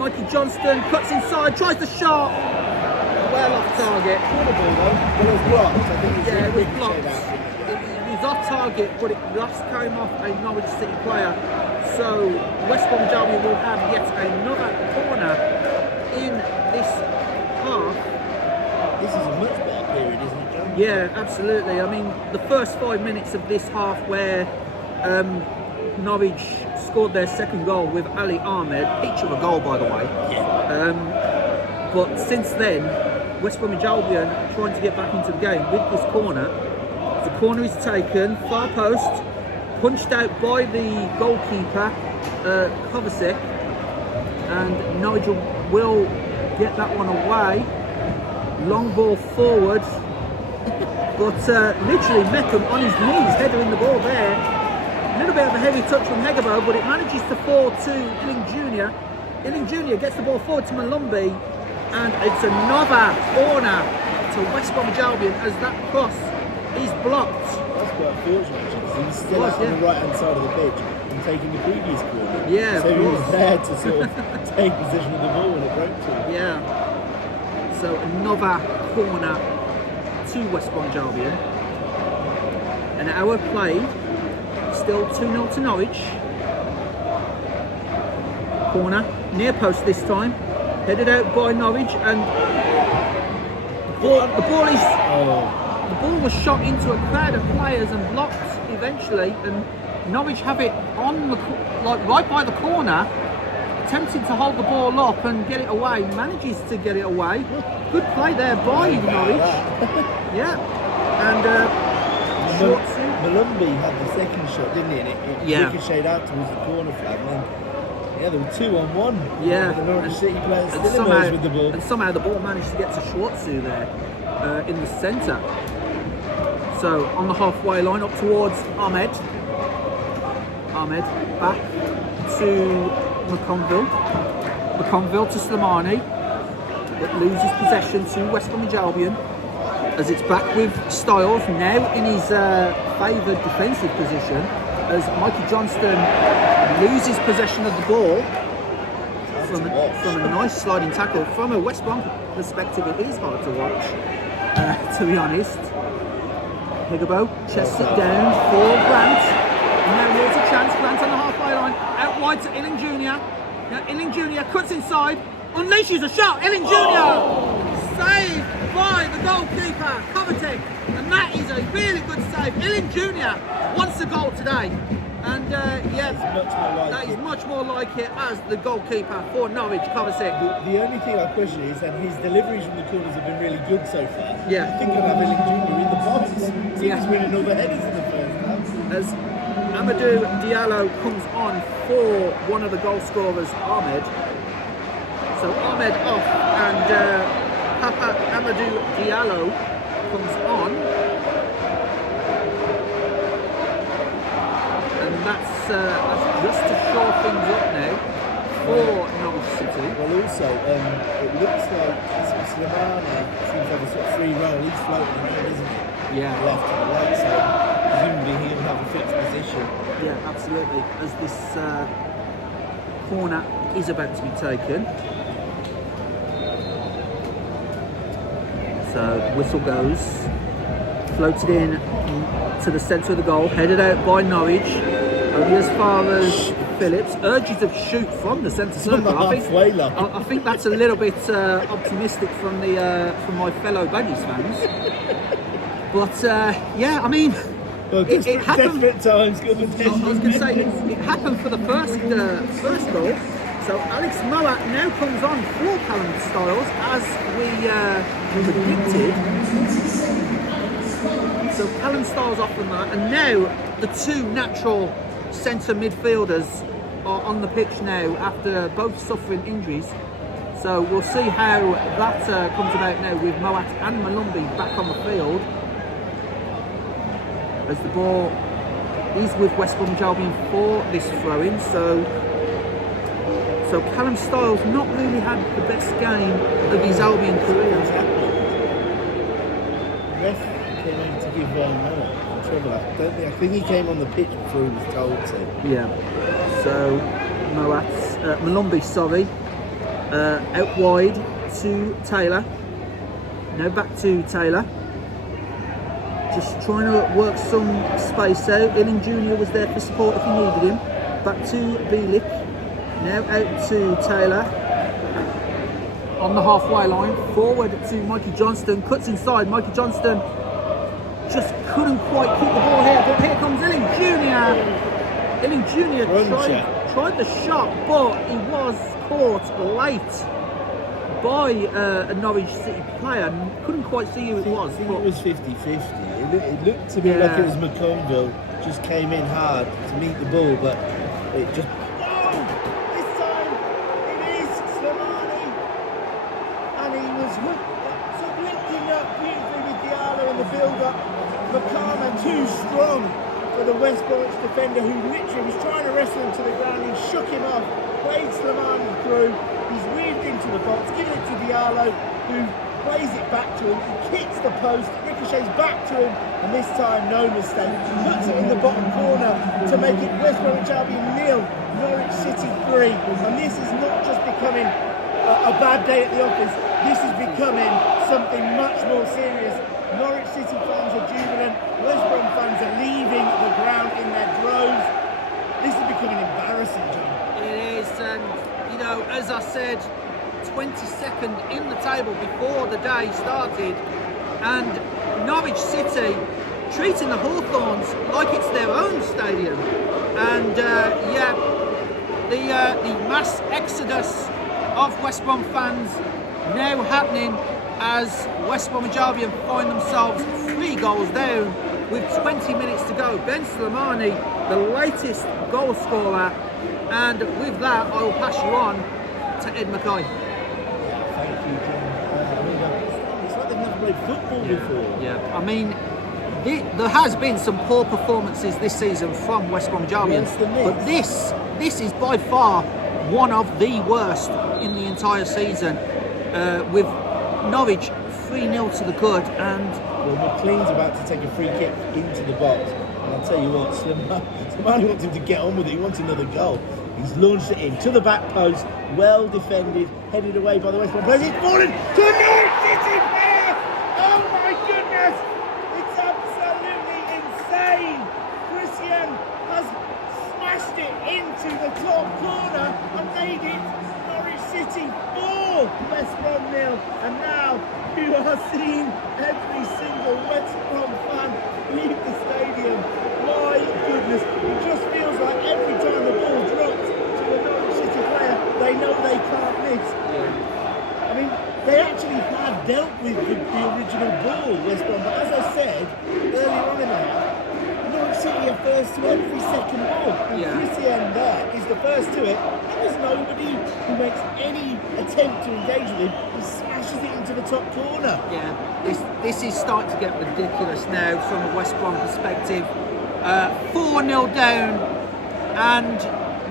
Mikey Johnston, cuts inside, tries the shot. Well off target. Corner ball though. Well, it was blocked. I think it's it was blocked. It was off target, but it just came off a Norwich City player. So West Bromwich Albion will have yet another corner in this half. This is a much better period, isn't it, John? Yeah, absolutely. I mean, the first 5 minutes of this half where Norwich scored their second goal with Ali Ahmed, peach of a goal by the way. Yeah. But since then, West Bromwich Albion trying to get back into the game with this corner. The corner is taken, far post, punched out by the goalkeeper, Kovacic, and Nigel will get that one away. long ball forward, but literally Meckham on his knees, headering the ball there. A little bit of a heavy touch from Hegabo, but it manages to fall to Illing Jr. Illing Jr. gets the ball forward to Malumbi, and it's another corner to West Bromwich Albion as that cross is blocked. That's quite unfortunate, because he was still out on the right hand side of the pitch and taking the previous corner. Yeah, so he was there to sort of take possession of the ball when it broke to him. Yeah. So another corner to West Bromwich Albion. An hour played, still 2-0 to Norwich. Corner, near post this time, headed out by Norwich, and the ball was shot into a crowd of players and blocked eventually, and Norwich have it on the right by the corner, attempting to hold the ball up and get it away. Manages to get it away. Good play there by Norwich. Yeah, and Malumbi had the second shot, didn't he? And it ricocheted out towards the corner flag. And then, there were 2-on-1. Yeah, the Norwich City players still emerged with the ball. And somehow the ball managed to get to Schwartzu there in the centre. So on the halfway line, up towards Ahmed. Ahmed back to McConville. McConville to Slimani, but loses possession to West Bromwich Albion as it's back with Styles, now in his favoured defensive position, as Mikey Johnston loses possession of the ball from a nice sliding tackle. From a West Brom perspective, it is hard to watch, to be honest. Higabo chests it down for Grant. And now here's a chance. Grant on the halfway line, out wide to Illing Jr. Now Illing Jr. cuts inside, unleashes a shot. Illing Jr. saved by the goalkeeper, Kovacic, and that is a really good save. Illing Jr. wants a goal today, and that is much more like it as the goalkeeper for Norwich, Kovacic. The only thing I question is that his deliveries from the corners have been really good so far. Yeah. I think I'll have Illing Jr. in the box. He's winning all the headers in the first half. As Amadou Diallo comes on for one of the goal scorers, Ahmed. So Ahmed off, and Papa Amadou Diallo comes on, and that's just to shore things up now for Norwich City. Well, also, it looks like Slimani seems to have a sort of free roll. He's floating around, isn't he? Yeah. Left to the right, so presumably he'll have a fixed position. Yeah, absolutely. As this corner is about to be taken. So whistle goes, floated in to the centre of the goal, headed out by Norwich, only as far as Phillips. Urges of shoot from the centre circle. I think that's a little bit optimistic from my fellow Baggies fans. But yeah, I mean, it happened. Times, I was going to say it happened for the first goal. So Alex Moat now comes on for Callum Styles, as we predicted. So Callum Styles off the mat, and now the two natural centre midfielders are on the pitch now after both suffering injuries. So we'll see how that comes about now with Moat and Malumbi back on the field, as the ball is with West Bromwich Albion for this throw-in. So Callum Styles not really had the best game of his Albion career. The ref came in to give Moat trouble. I think he came on the pitch before he was told to. Yeah. So Malumbi, out wide to Taylor. Now back to Taylor. Just trying to work some space out. Illing Jr. was there for support if he needed him. Back to Bielik. Now out to Taylor. On the halfway line. Forward to Mikey Johnston. Cuts inside. Mikey Johnston just couldn't quite keep the ball here. But here comes Illing Jr. Illing Jr. tried the shot, but he was caught late by a Norwich City player. Couldn't quite see who it was. I think it was 50-50. It looked to me like it was McConville. Just came in hard to meet the ball, but it just... This time it is Slimani, and he was hooked. got Makama too strong for the West Bromwich defender, who literally was trying to wrestle him to the ground. He shook him off, played Slimani through. He's weaved into the box, giving it to Diallo, who plays it back to him. He kicks the post, ricochets back to him, and this time, no mistake, puts it in the bottom corner to make it West Bromwich Albion 0, Norwich City 3. And this is not just becoming a bad day at the office. This is becoming something much more serious. Norwich City fans are jubilant. West Brom fans are leaving the ground in their droves. This is becoming embarrassing, John. It is, and you know, as I said, 22nd in the table before the day started, and Norwich City treating the Hawthorns like it's their own stadium. And the mass exodus of West Brom fans now happening as West Bromwich Albion find themselves 3 goals down with 20 minutes to go. Ben Slimani, the latest goal scorer, and with that I will pass you on to Ed Mackay. Thank you, John. It's like they've never played football before. Yeah, I mean, there has been some poor performances this season from West Bromwich Albion, but this is by far one of the worst in the entire season, with Norwich 3-0 to the good. And well, McLean's about to take a free kick into the box, and I'll tell you what, Slimani wants him to get on with it. He wants another goal. He's launched it in to the back post, well defended, headed away by the West Brom players. It's fallen to Norwich City player. Oh my goodness, it's absolutely insane. Christian has smashed it into the top corner and made it Norwich City 4, West Brom 0. And now you are seeing every single West Brom fan leave the stadium. My goodness, it just feels like every time the ball drops to a Norwich City player, they know they can't miss. I mean, they actually had dealt with the original ball, West Brom, but as I said earlier on in the half, Norwich City are first to every second ball, and Christian there is the first to it, and there's nobody who makes any attempt to engage with him. He smashes it into the top corner. yeah, this is starting to get ridiculous now from a West Brom perspective. 4-0 down, and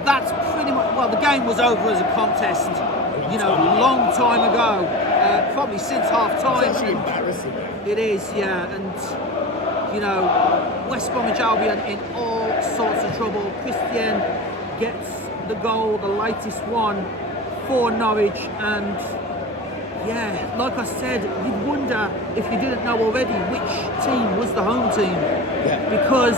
that's pretty much, well, the game was over as a contest, you know, long time ago, probably since half time. It's actually embarrassing. It is, yeah, and you know, West Bromwich Albion in all sorts of trouble. Christian gets the goal, the latest one for Norwich, and yeah, like I said, you'd wonder if you didn't know already which team was the home team, because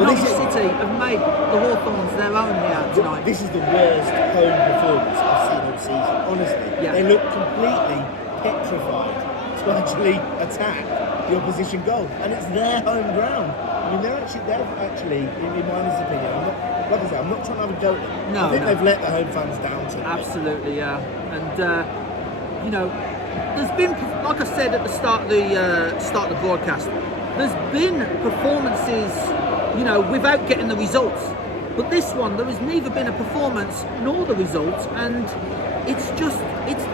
Norwich City have made the Hawthorns their own here tonight. This is the worst home performance I've seen all season, honestly. Yeah. They look completely petrified to actually attack the opposition goal, and it's their home ground. I mean, they've actually, in my honest opinion, I'm not trying to have a go at them. No, I think they've let the home fans down to absolutely, yeah. And you know, there's been, like I said at the start of the broadcast, there's been performances, you know, without getting the results. But this one, there has neither been a performance nor the results, and it's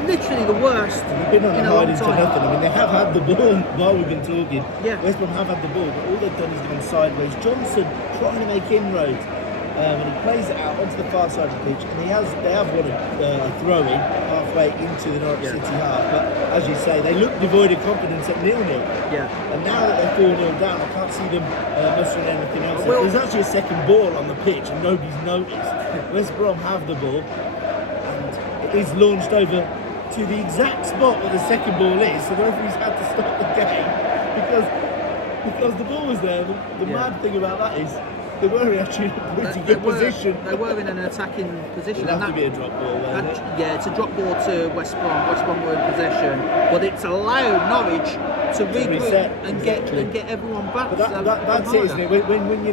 literally the worst. They've been on a hide into nothing. I mean, they have had the ball while we've been talking. Yeah. West Brom have had the ball, but all they've done is gone sideways. Johnson trying to make inroads, and he plays it out onto the far side of the pitch, and they have won a throw-in halfway into the Norwich City half. But as you say, they look devoid of confidence at 0-0. Yeah. And now that they're 4-0 down, I can't see them mustering anything else. There's actually a second ball on the pitch, and nobody's noticed. West Brom have the ball, and it is launched over to the exact spot where the second ball is, so the referee's had to stop the game because the ball was there. The mad thing about that is they were actually in a pretty good position. They were in an attacking position. It'll have to be a drop ball, won't it? Yeah, it's a drop ball to West Brom. West Brom were in possession, but it's allowed Norwich to regroup and get everyone back. But that's it, isn't it? When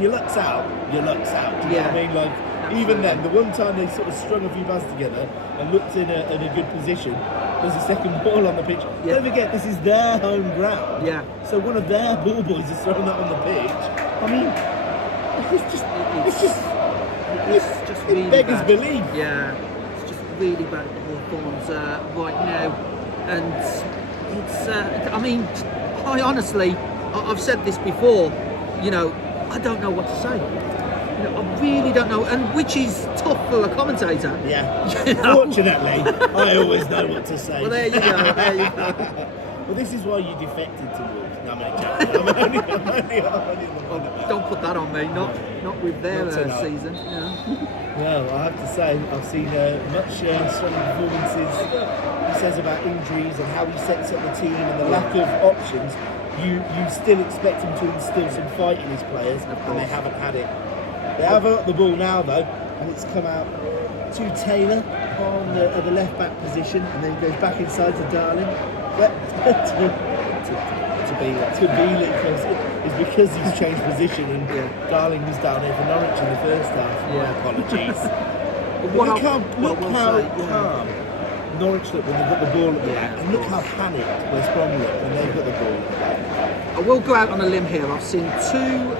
your luck's out, your luck's out. Do you know what I mean? Like, even then, the one time they sort of strung a few passes together and looked in a good position, there's a second ball on the pitch. Don't forget, this is their home ground. Yeah. So one of their ball boys is throwing that on the pitch. I mean, it's just really beggars bad. belief. Yeah, it's just really bad at the Hawthorns right now, and it's. I mean, I honestly, I've said this before, you know, I don't know what to say. You know, I really don't know, and which is tough for a commentator. Yeah. You know? Fortunately, I always know what to say. Well, there you go. There you go. Well, this is why you defected to Wolves. No, I'm only Don't put that on me. Not with their season. Yeah. Well, I have to say, I've seen much stronger performances. He says about injuries and how he sets up the team and the lack of options. You still expect him to instill some fight in his players, and they haven't had it. They have got the ball now, though, and it's come out to Taylor on the left back position, and then goes back inside to Darling. To Beeley, it's because he's changed position, and Darling was down there for Norwich in the first half. Yeah. Apologies. Look how calm Norwich look when they've got the ball at the back, and look how panicked West Brom look when they've got the ball at the back. I will go out on a limb here. I've seen 2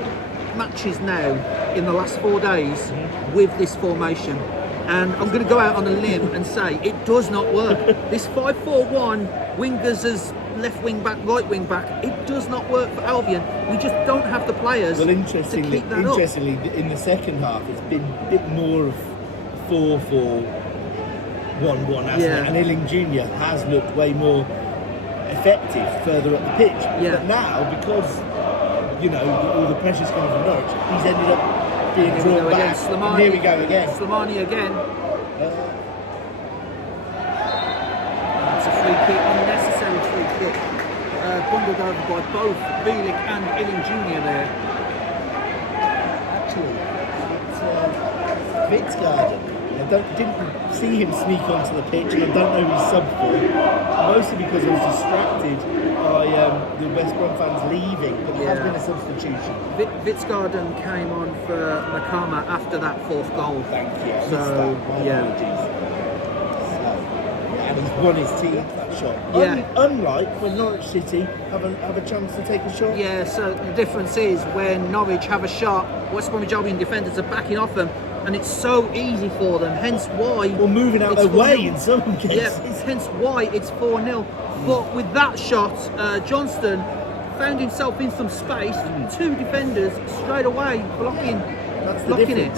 matches now in the last 4 days with this formation, and I'm going to go out on a limb and say it does not work. This 5-4-1, wingers as left wing back, right wing back, it does not work for Albion. We just don't have the players to keep that up. Interestingly, in the second half, it's been a bit more of 4-4-1-1, hasn't it? And Illing Jr. has looked way more effective further up the pitch. Yeah. But now, because you know all the pressure's coming from Norwich, he's ended up being drawn back. And here we go again. Slimani again. It's a free kick, unnecessary free kick. Bundled over by both Bielik and Illing Jr. there. Actually, it's Witzgarden. I didn't see him sneak onto the pitch, and I don't know who he's sub for. Mostly because I was distracted by the West Brom fans leaving, but there has been a substitution. Witzgarden came on for Nakama after that 4th goal. Thank you. So, and he's won his team that shot. Unlike when Norwich City have a chance to take a shot. Yeah, so the difference is when Norwich have a shot, West Bromwich Albion defenders are backing off them, and it's so easy for them, hence why... Or moving out their way in some cases. Yeah, hence why it's 4-0. But with that shot, Johnston found himself in some space, 2 defenders straight away blocking it.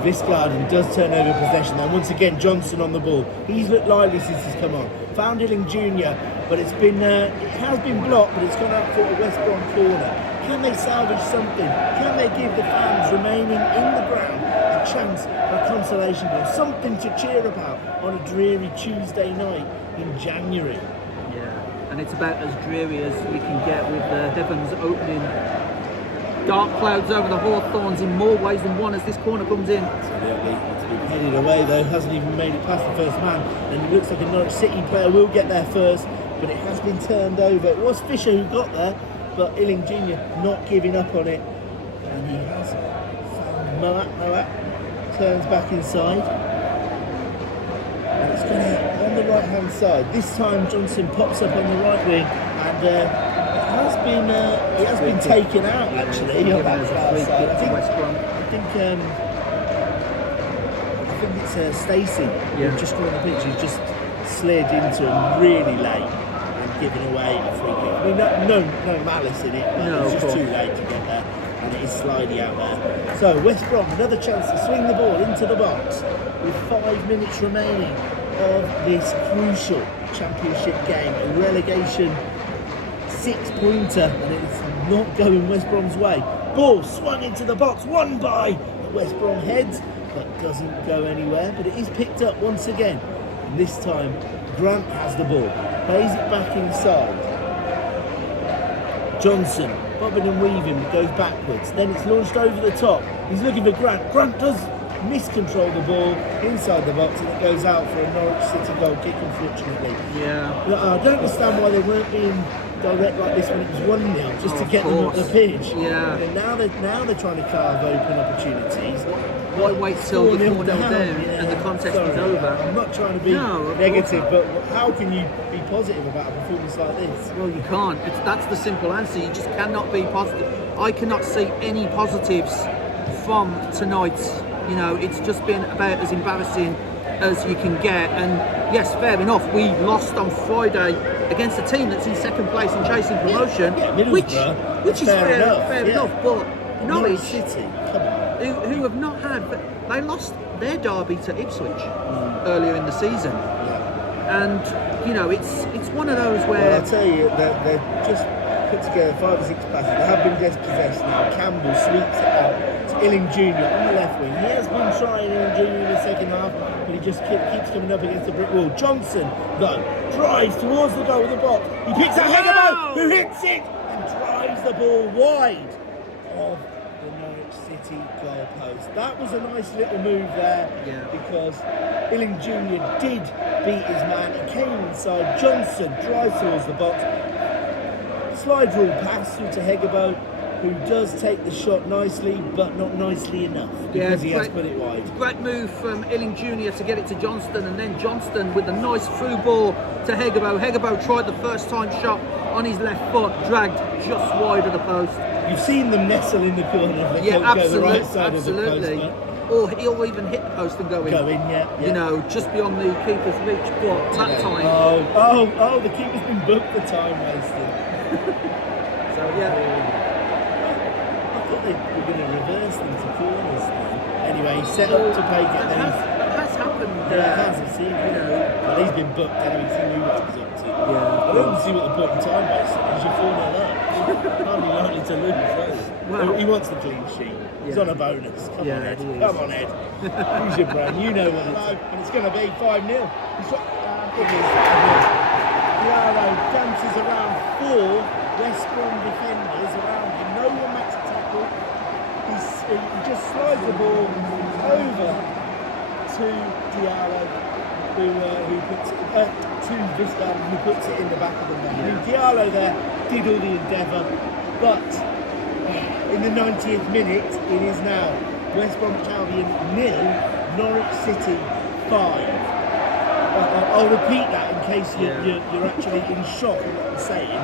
Witzgarden does turn over possession, and once again Johnson on the ball. He's looked lively since he's come on. Found Illing Jr., but it has been blocked, but it's gone out for a West Brom corner. Can they salvage something? Can they give the fans remaining in the ground a chance for a consolation goal? Something to cheer about on a dreary Tuesday night in January. Yeah, and it's about as dreary as we can get with the heavens opening. Dark clouds over the Hawthorns in more ways than one as this corner comes in. Absolutely. It's been headed away though, hasn't even made it past the first man, and it looks like a Norwich City player will get there first, but it has been turned over. It was Fisher who got there, but Illing Jr. not giving up on it, and he has found Moat turns back inside, and it's going to on the right hand side. This time Johnson pops up on the right wing, and it has been taken out actually on that far side. I think it's Stacey who's just got on the pitch, who's just slid into him really late and given away a free kick. I mean, no malice in it, but it's just too late to get there, and it is sliding out there. So West Brom, another chance to swing the ball into the box with 5 minutes remaining of this crucial championship game, a relegation 6-pointer, and it's not going West Brom's way. Ball swung into the box, won by West Brom heads, but doesn't go anywhere. But it is picked up once again, and this time Grant has the ball, plays it back inside. Johnson, bobbing and weaving, goes backwards. Then it's launched over the top. He's looking for Grant. Grant does miscontrol the ball inside the box, and it goes out for a Norwich City goal kick, unfortunately. Yeah. I don't understand why they weren't being direct like this when it was 1-0, just to get them up the pitch. Yeah. And now they're trying to carve open opportunities. Why wait till you're 4-0 down and the contest is over? I'm not trying to be negative, but how can you be positive about a performance like this? Well, you can't. That's the simple answer. You just cannot be positive. I cannot see any positives from tonight. You know, it's just been about as embarrassing as you can get, and yes, fair enough. We lost on Friday against a team that's in second place and chasing promotion, which is fair enough. But Norwich City, come on. who have not had, they lost their derby to Ipswich earlier in the season, and you know it's one of those where I'll tell you that they've just put together 5 or 6 passes. They have been dispossessed now. Campbell sweeps it out to Illing Jr. on the left wing. He has been trying Illing Jr. in the second half, but he just keeps coming up against the brick wall. Johnson, though, drives towards the goal with the box. He picks out Hegamo, who hits it and drives the ball wide of the Norwich City goal post. That was a nice little move there because Illing Jr. did beat his man. He came inside. Johnson drives towards the box. Slide rule pass through to Hegabo, who does take the shot nicely, but not nicely enough because he has put it wide. Great move from Illing Jr. to get it to Johnston, and then Johnston with a nice through ball to Hegabo. Hegabo tried the first time shot on his left foot, dragged just wide of the post. You've seen them nestle in the corner. They go the right side of the post. Or he'll even hit the post and go in. You know, just beyond the keeper's reach, but that time. Oh, the keeper's been booked the time wasted. So I thought they were going to reverse them to corners then. Anyway, set up to play get these. That has happened. Yeah, it has, it seems, you know. Well, he's been booked anyway, he's seen who he's up to. I don't see what the point in time was. Because you're 4-0 up. Hardly likely to lose. Well, he wants the clean sheet. He's on a bonus. Come on, Ed. Come on, Ed. Use your brain. You know what it's like. And it's going to be 5-0. Diallo dances around 4 West Brom defenders around him. No one makes a tackle. He just slides the ball over to Diallo, who puts it to Viscard, who puts it in the back of the net. Diallo there did all the endeavour, but in the 90th minute, it is now West Bromwich Albion 0, Norwich City 5. I'll repeat that in case you're actually in shock at what I'm saying.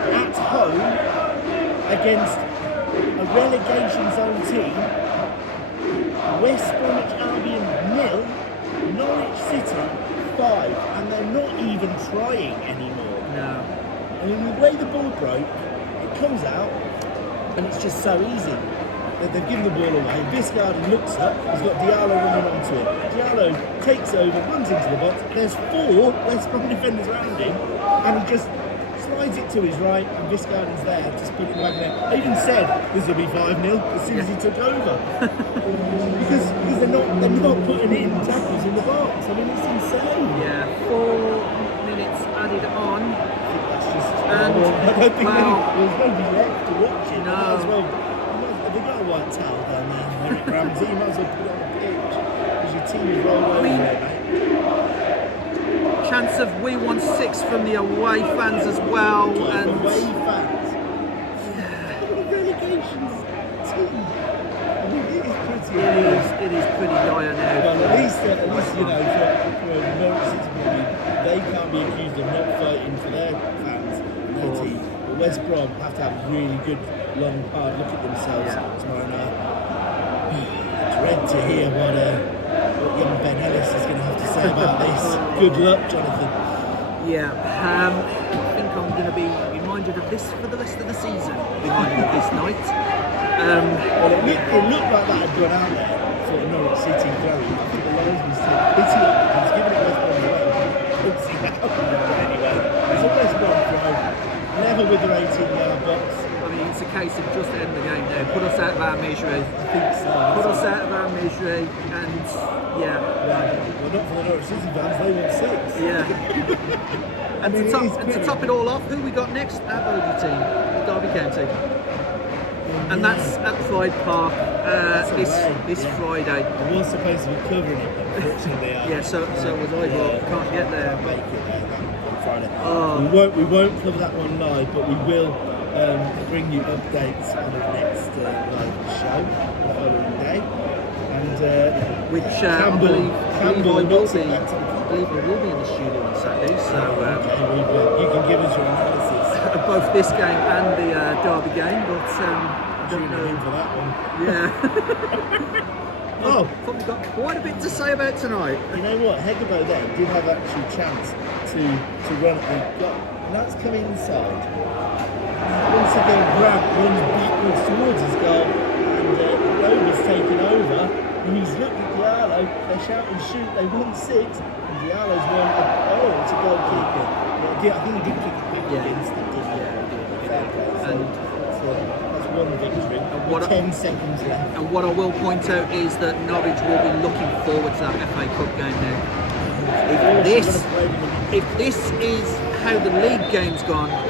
At home, against a relegation zone team, West Bromwich Albion 0, Norwich City 5, and they're not even trying anymore. No. I mean, the way the ball broke, it comes out, and it's just so easy. They've given the ball away. Viscard looks up. He's got Diallo running onto it. Diallo takes over, runs into the box. There's 4 West Brom defenders around him, and he just slides it to his right, and Viscard's there to put it in the back of the net. I even said this will be 5-0 as soon as he took over, because they're not putting in tackles in the box. I mean, it's insane. 4 minutes added on. I think that's just. And I don't think there's nobody left to watch it. No. Might as well. They've got a white towel down there, Eric Ramsey. You might as well put it on the pitch because your team is rolling over there, mate. Chance of we won 6 from the away fans as well. And away fans. Relegations team. I mean, it is pretty. It is pretty dire now. Well, at least you know, for Norwich City, they can't be accused of not fighting for their fans and their team. But West Brom have to have a really good, long, hard look at themselves tomorrow night. Dread to hear what young Ben Ellis is going to have to say about this. Good luck, Jonathan. I think I'm going to be reminded of this for the rest of the season. Reminded of this night. Well, it looked like that had gone out there for Norwich City very. I think the linesman's still pity it. He's given it West Brom away. Couldn't see that. Anyway, it's a West Brom throw. Never with their 18-yard box. I mean, it's a case of just end the game now. Put us out of our misery. I think so. Put us out of our misery, and well, not for the Norwich City fans. They want 6. And to top it all off, who we got next? Our Bogey team, Derby County. And that's at Pride Park this Friday. I was supposed to be covering it, but unfortunately so was I, but can't get there. Make it there on Friday. We won't cover that one live, but we will bring you updates on the next live show the following day. And which I believe I will be in the studio on Saturday. So you can give us your analysis of both this game and the Derby game, but I don't know for that one. thought we got quite a bit to say about tonight. You know what? Hegebo there did have actually a chance to run at the goal. And that's come inside. Once again, Grant runs backwards towards his goal, and Rover's taken over. And he's looked at Diallo. They shout and shoot. They won 6, and Diallo's won. It's a goal kicker. Yeah, I think he did kick it back against it. And that's one victory. With 10 seconds left. And what I will point out is that Norwich will be looking forward to that FA Cup game now. If this is how the league game's gone, and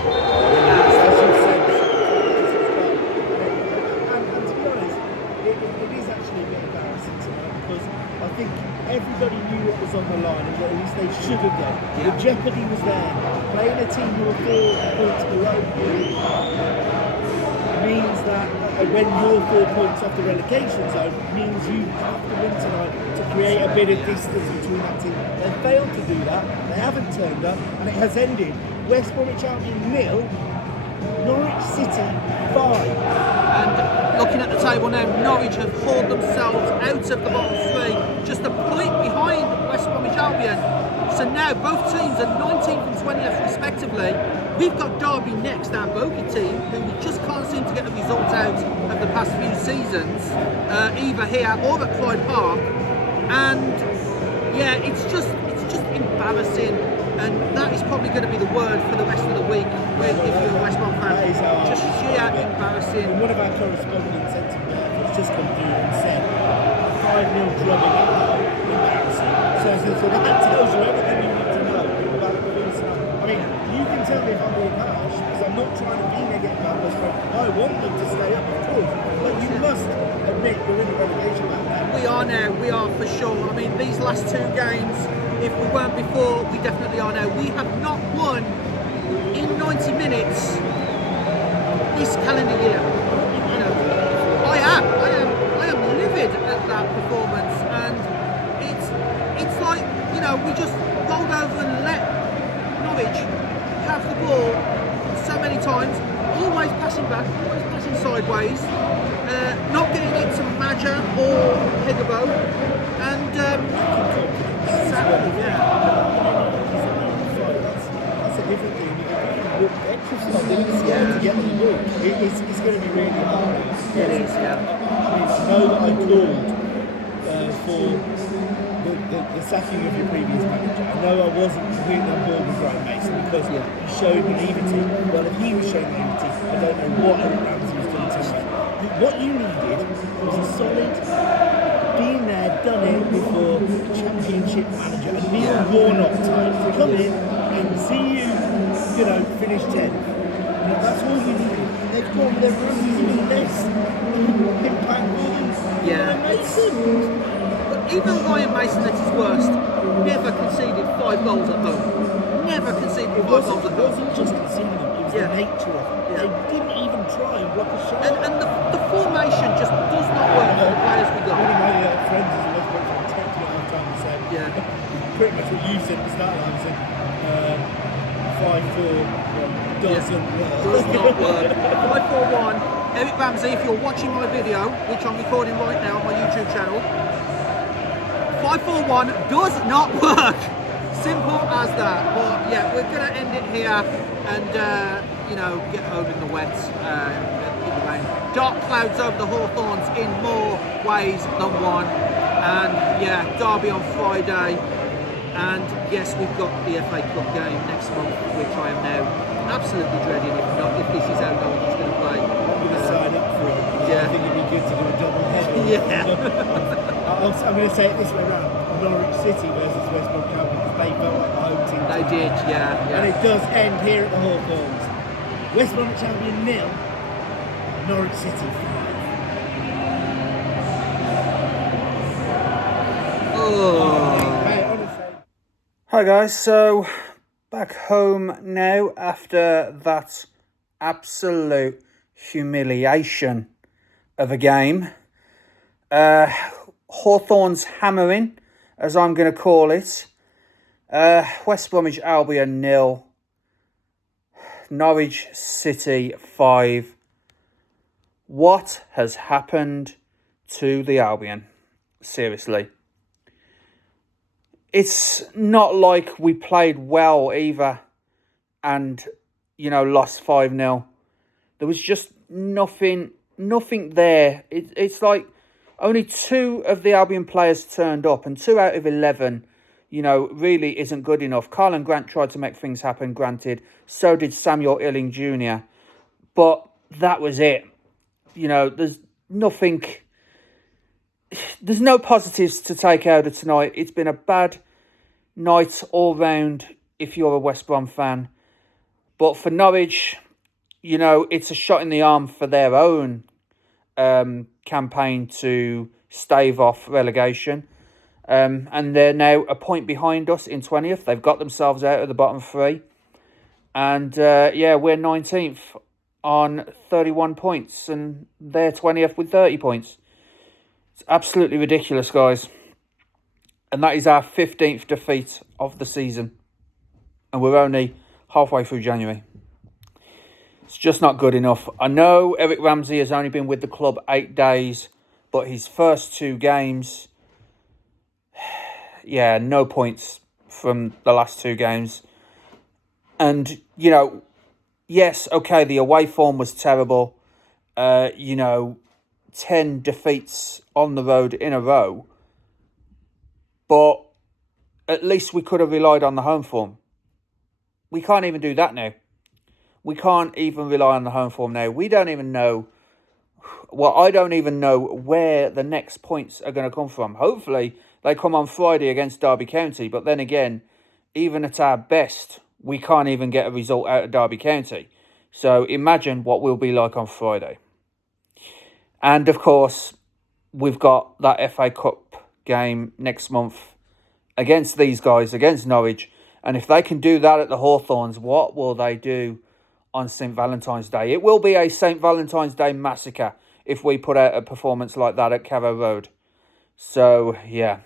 to be honest, it is actually a bit embarrassing tonight because I think everybody knew what was on the line and at least they should have done. The jeopardy was there. Playing a team who are 4 points below you means that when you're 4 points off the relegation zone, means you have to win tonight to create a bit of distance between that team. They failed to do that, they haven't turned up, and it has ended West Bromwich Albion 0, Norwich City 5. And looking at the table now, Norwich have hauled themselves out of the bottom 3, just a point behind West Bromwich Albion. So now both teams are 19th and 20th respectively. We've got Derby next, our bogey team, who we just can't seem to get a result out of the past few seasons, either here or at Pride Park. And yeah, it's just embarrassing, and that is probably going to be the word for the rest of the week. If you're a West Brom fan, just sheer embarrassing. And one of our correspondents said to me, has just come through and said 5-0 drubbing at home, embarrassing. So that tells you everything you need to know about the performance. I mean, you can tell me if I'm being harsh, because I'm not trying to be negative about West Brom. I want them to stay up, of course, but you must admit you're in the relegation battle. We are now, we are for sure. I mean, these last 2 games, if we weren't before, we definitely are now. We have not won in 90 minutes this calendar year. You know, I am livid at that performance, and it's like, you know, we just rolled over and let Norwich have the ball so many times, always passing back, always passing sideways, not getting it to Maja or Hegebo, and sadly, that's a different thing. To get on the ball. It's going to be really hard. It is, I know that I called for the sacking of your previous manager. I know I wasn't completely on board with Ryan Mason because he showed naivety. Well, if he was showing naivety, I don't know what Eric Ramsey was doing tonight. What you needed was a solid, been there, done it before Championship manager, a Neil Warnock type to come in and see you know, finish 10th. That's all you need. They've gone with their Ramsey's even less impact for them. Yeah. Mason. But even Ryan Mason at his worst never conceded 5 goals at home. Never conceded 5 goals at home. It wasn't just conceding them, it was the nature of it. They didn't even try and block a shot. And the formation just does not work for the players we got. One of my friends is a West Brom fan texted me at half time and said, pretty much what you said at the start of the line, said 5-4 doesn't work. Does not work. 5-4-1. Eric Ramsey, if you're watching my video, which I'm recording right now on my YouTube channel, 5-4-1 does not work. Simple as that. But yeah, we're going to end it here and, you know, get home in the wet, in the rain. Dark clouds over the Hawthorns in more ways than one. And yeah, Derby on Friday. And yes, we've got the FA Cup game next month, which I am now absolutely dreading if this is how Norwich is going to play. I'm going to sign up for it. I think it'd be good to do a double header. I'm going to say it this way around: Norwich City versus West Brom Albion, because they felt like the home team. They did, yeah. And it does end here at the Hawthorns. West Brom Albion 0, Norwich City 5. Hi guys, so back home now after that absolute humiliation of a game. Hawthorns hammering, as I'm going to call it. West Bromwich Albion 0. Norwich City 5. What has happened to the Albion? seriously. It's not like we played well either and, lost 5-0. There was just nothing there. It's like only 2 of the Albion players turned up, and 2 out of 11, really isn't good enough. Carlan Grant tried to make things happen, granted. So did Samuel Illing Jr. But that was it. There's nothing... There's no positives to take out of tonight. It's been a bad night all round if you're a West Brom fan. But for Norwich, it's a shot in the arm for their own campaign to stave off relegation. And they're now a point behind us in 20th. They've got themselves out of the bottom 3. And, we're 19th on 31 points. And they're 20th with 30 points. It's absolutely ridiculous, guys. And that is our 15th defeat of the season. And we're only halfway through January. It's just not good enough. I know Eric Ramsey has only been with the club 8 days, but his first 2 games, no points from the last 2 games. And, yes, okay, the away form was terrible. 10 defeats on the road in a row. But at least we could have relied on the home form. We can't even do that now. We can't even rely on the home form now. We don't even know... Well, I don't even know where the next points are going to come from. Hopefully, they come on Friday against Derby County. But then again, even at our best, we can't even get a result out of Derby County. So imagine what we'll be like on Friday. And, of course, we've got that FA Cup game next month against these guys, against Norwich. And if they can do that at the Hawthorns, what will they do on St. Valentine's Day? It will be a St. Valentine's Day massacre if we put out a performance like that at Carrow Road. So, yeah.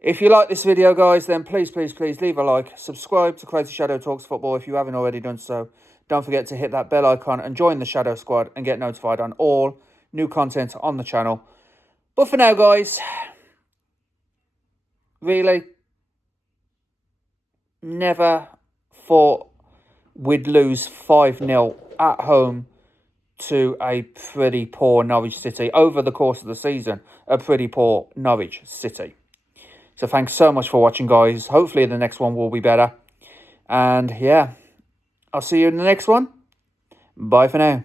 If you like this video, guys, then please leave a like. Subscribe to CrazyShadow Talks Football if you haven't already done so. Don't forget to hit that bell icon and join the Shadow Squad and get notified on all new content on the channel. But for now, guys, really, never thought we'd lose 5-0 at home to a pretty poor Norwich City over the course of the season. A pretty poor Norwich City. So thanks so much for watching, guys. Hopefully the next one will be better. And yeah, I'll see you in the next one. Bye for now.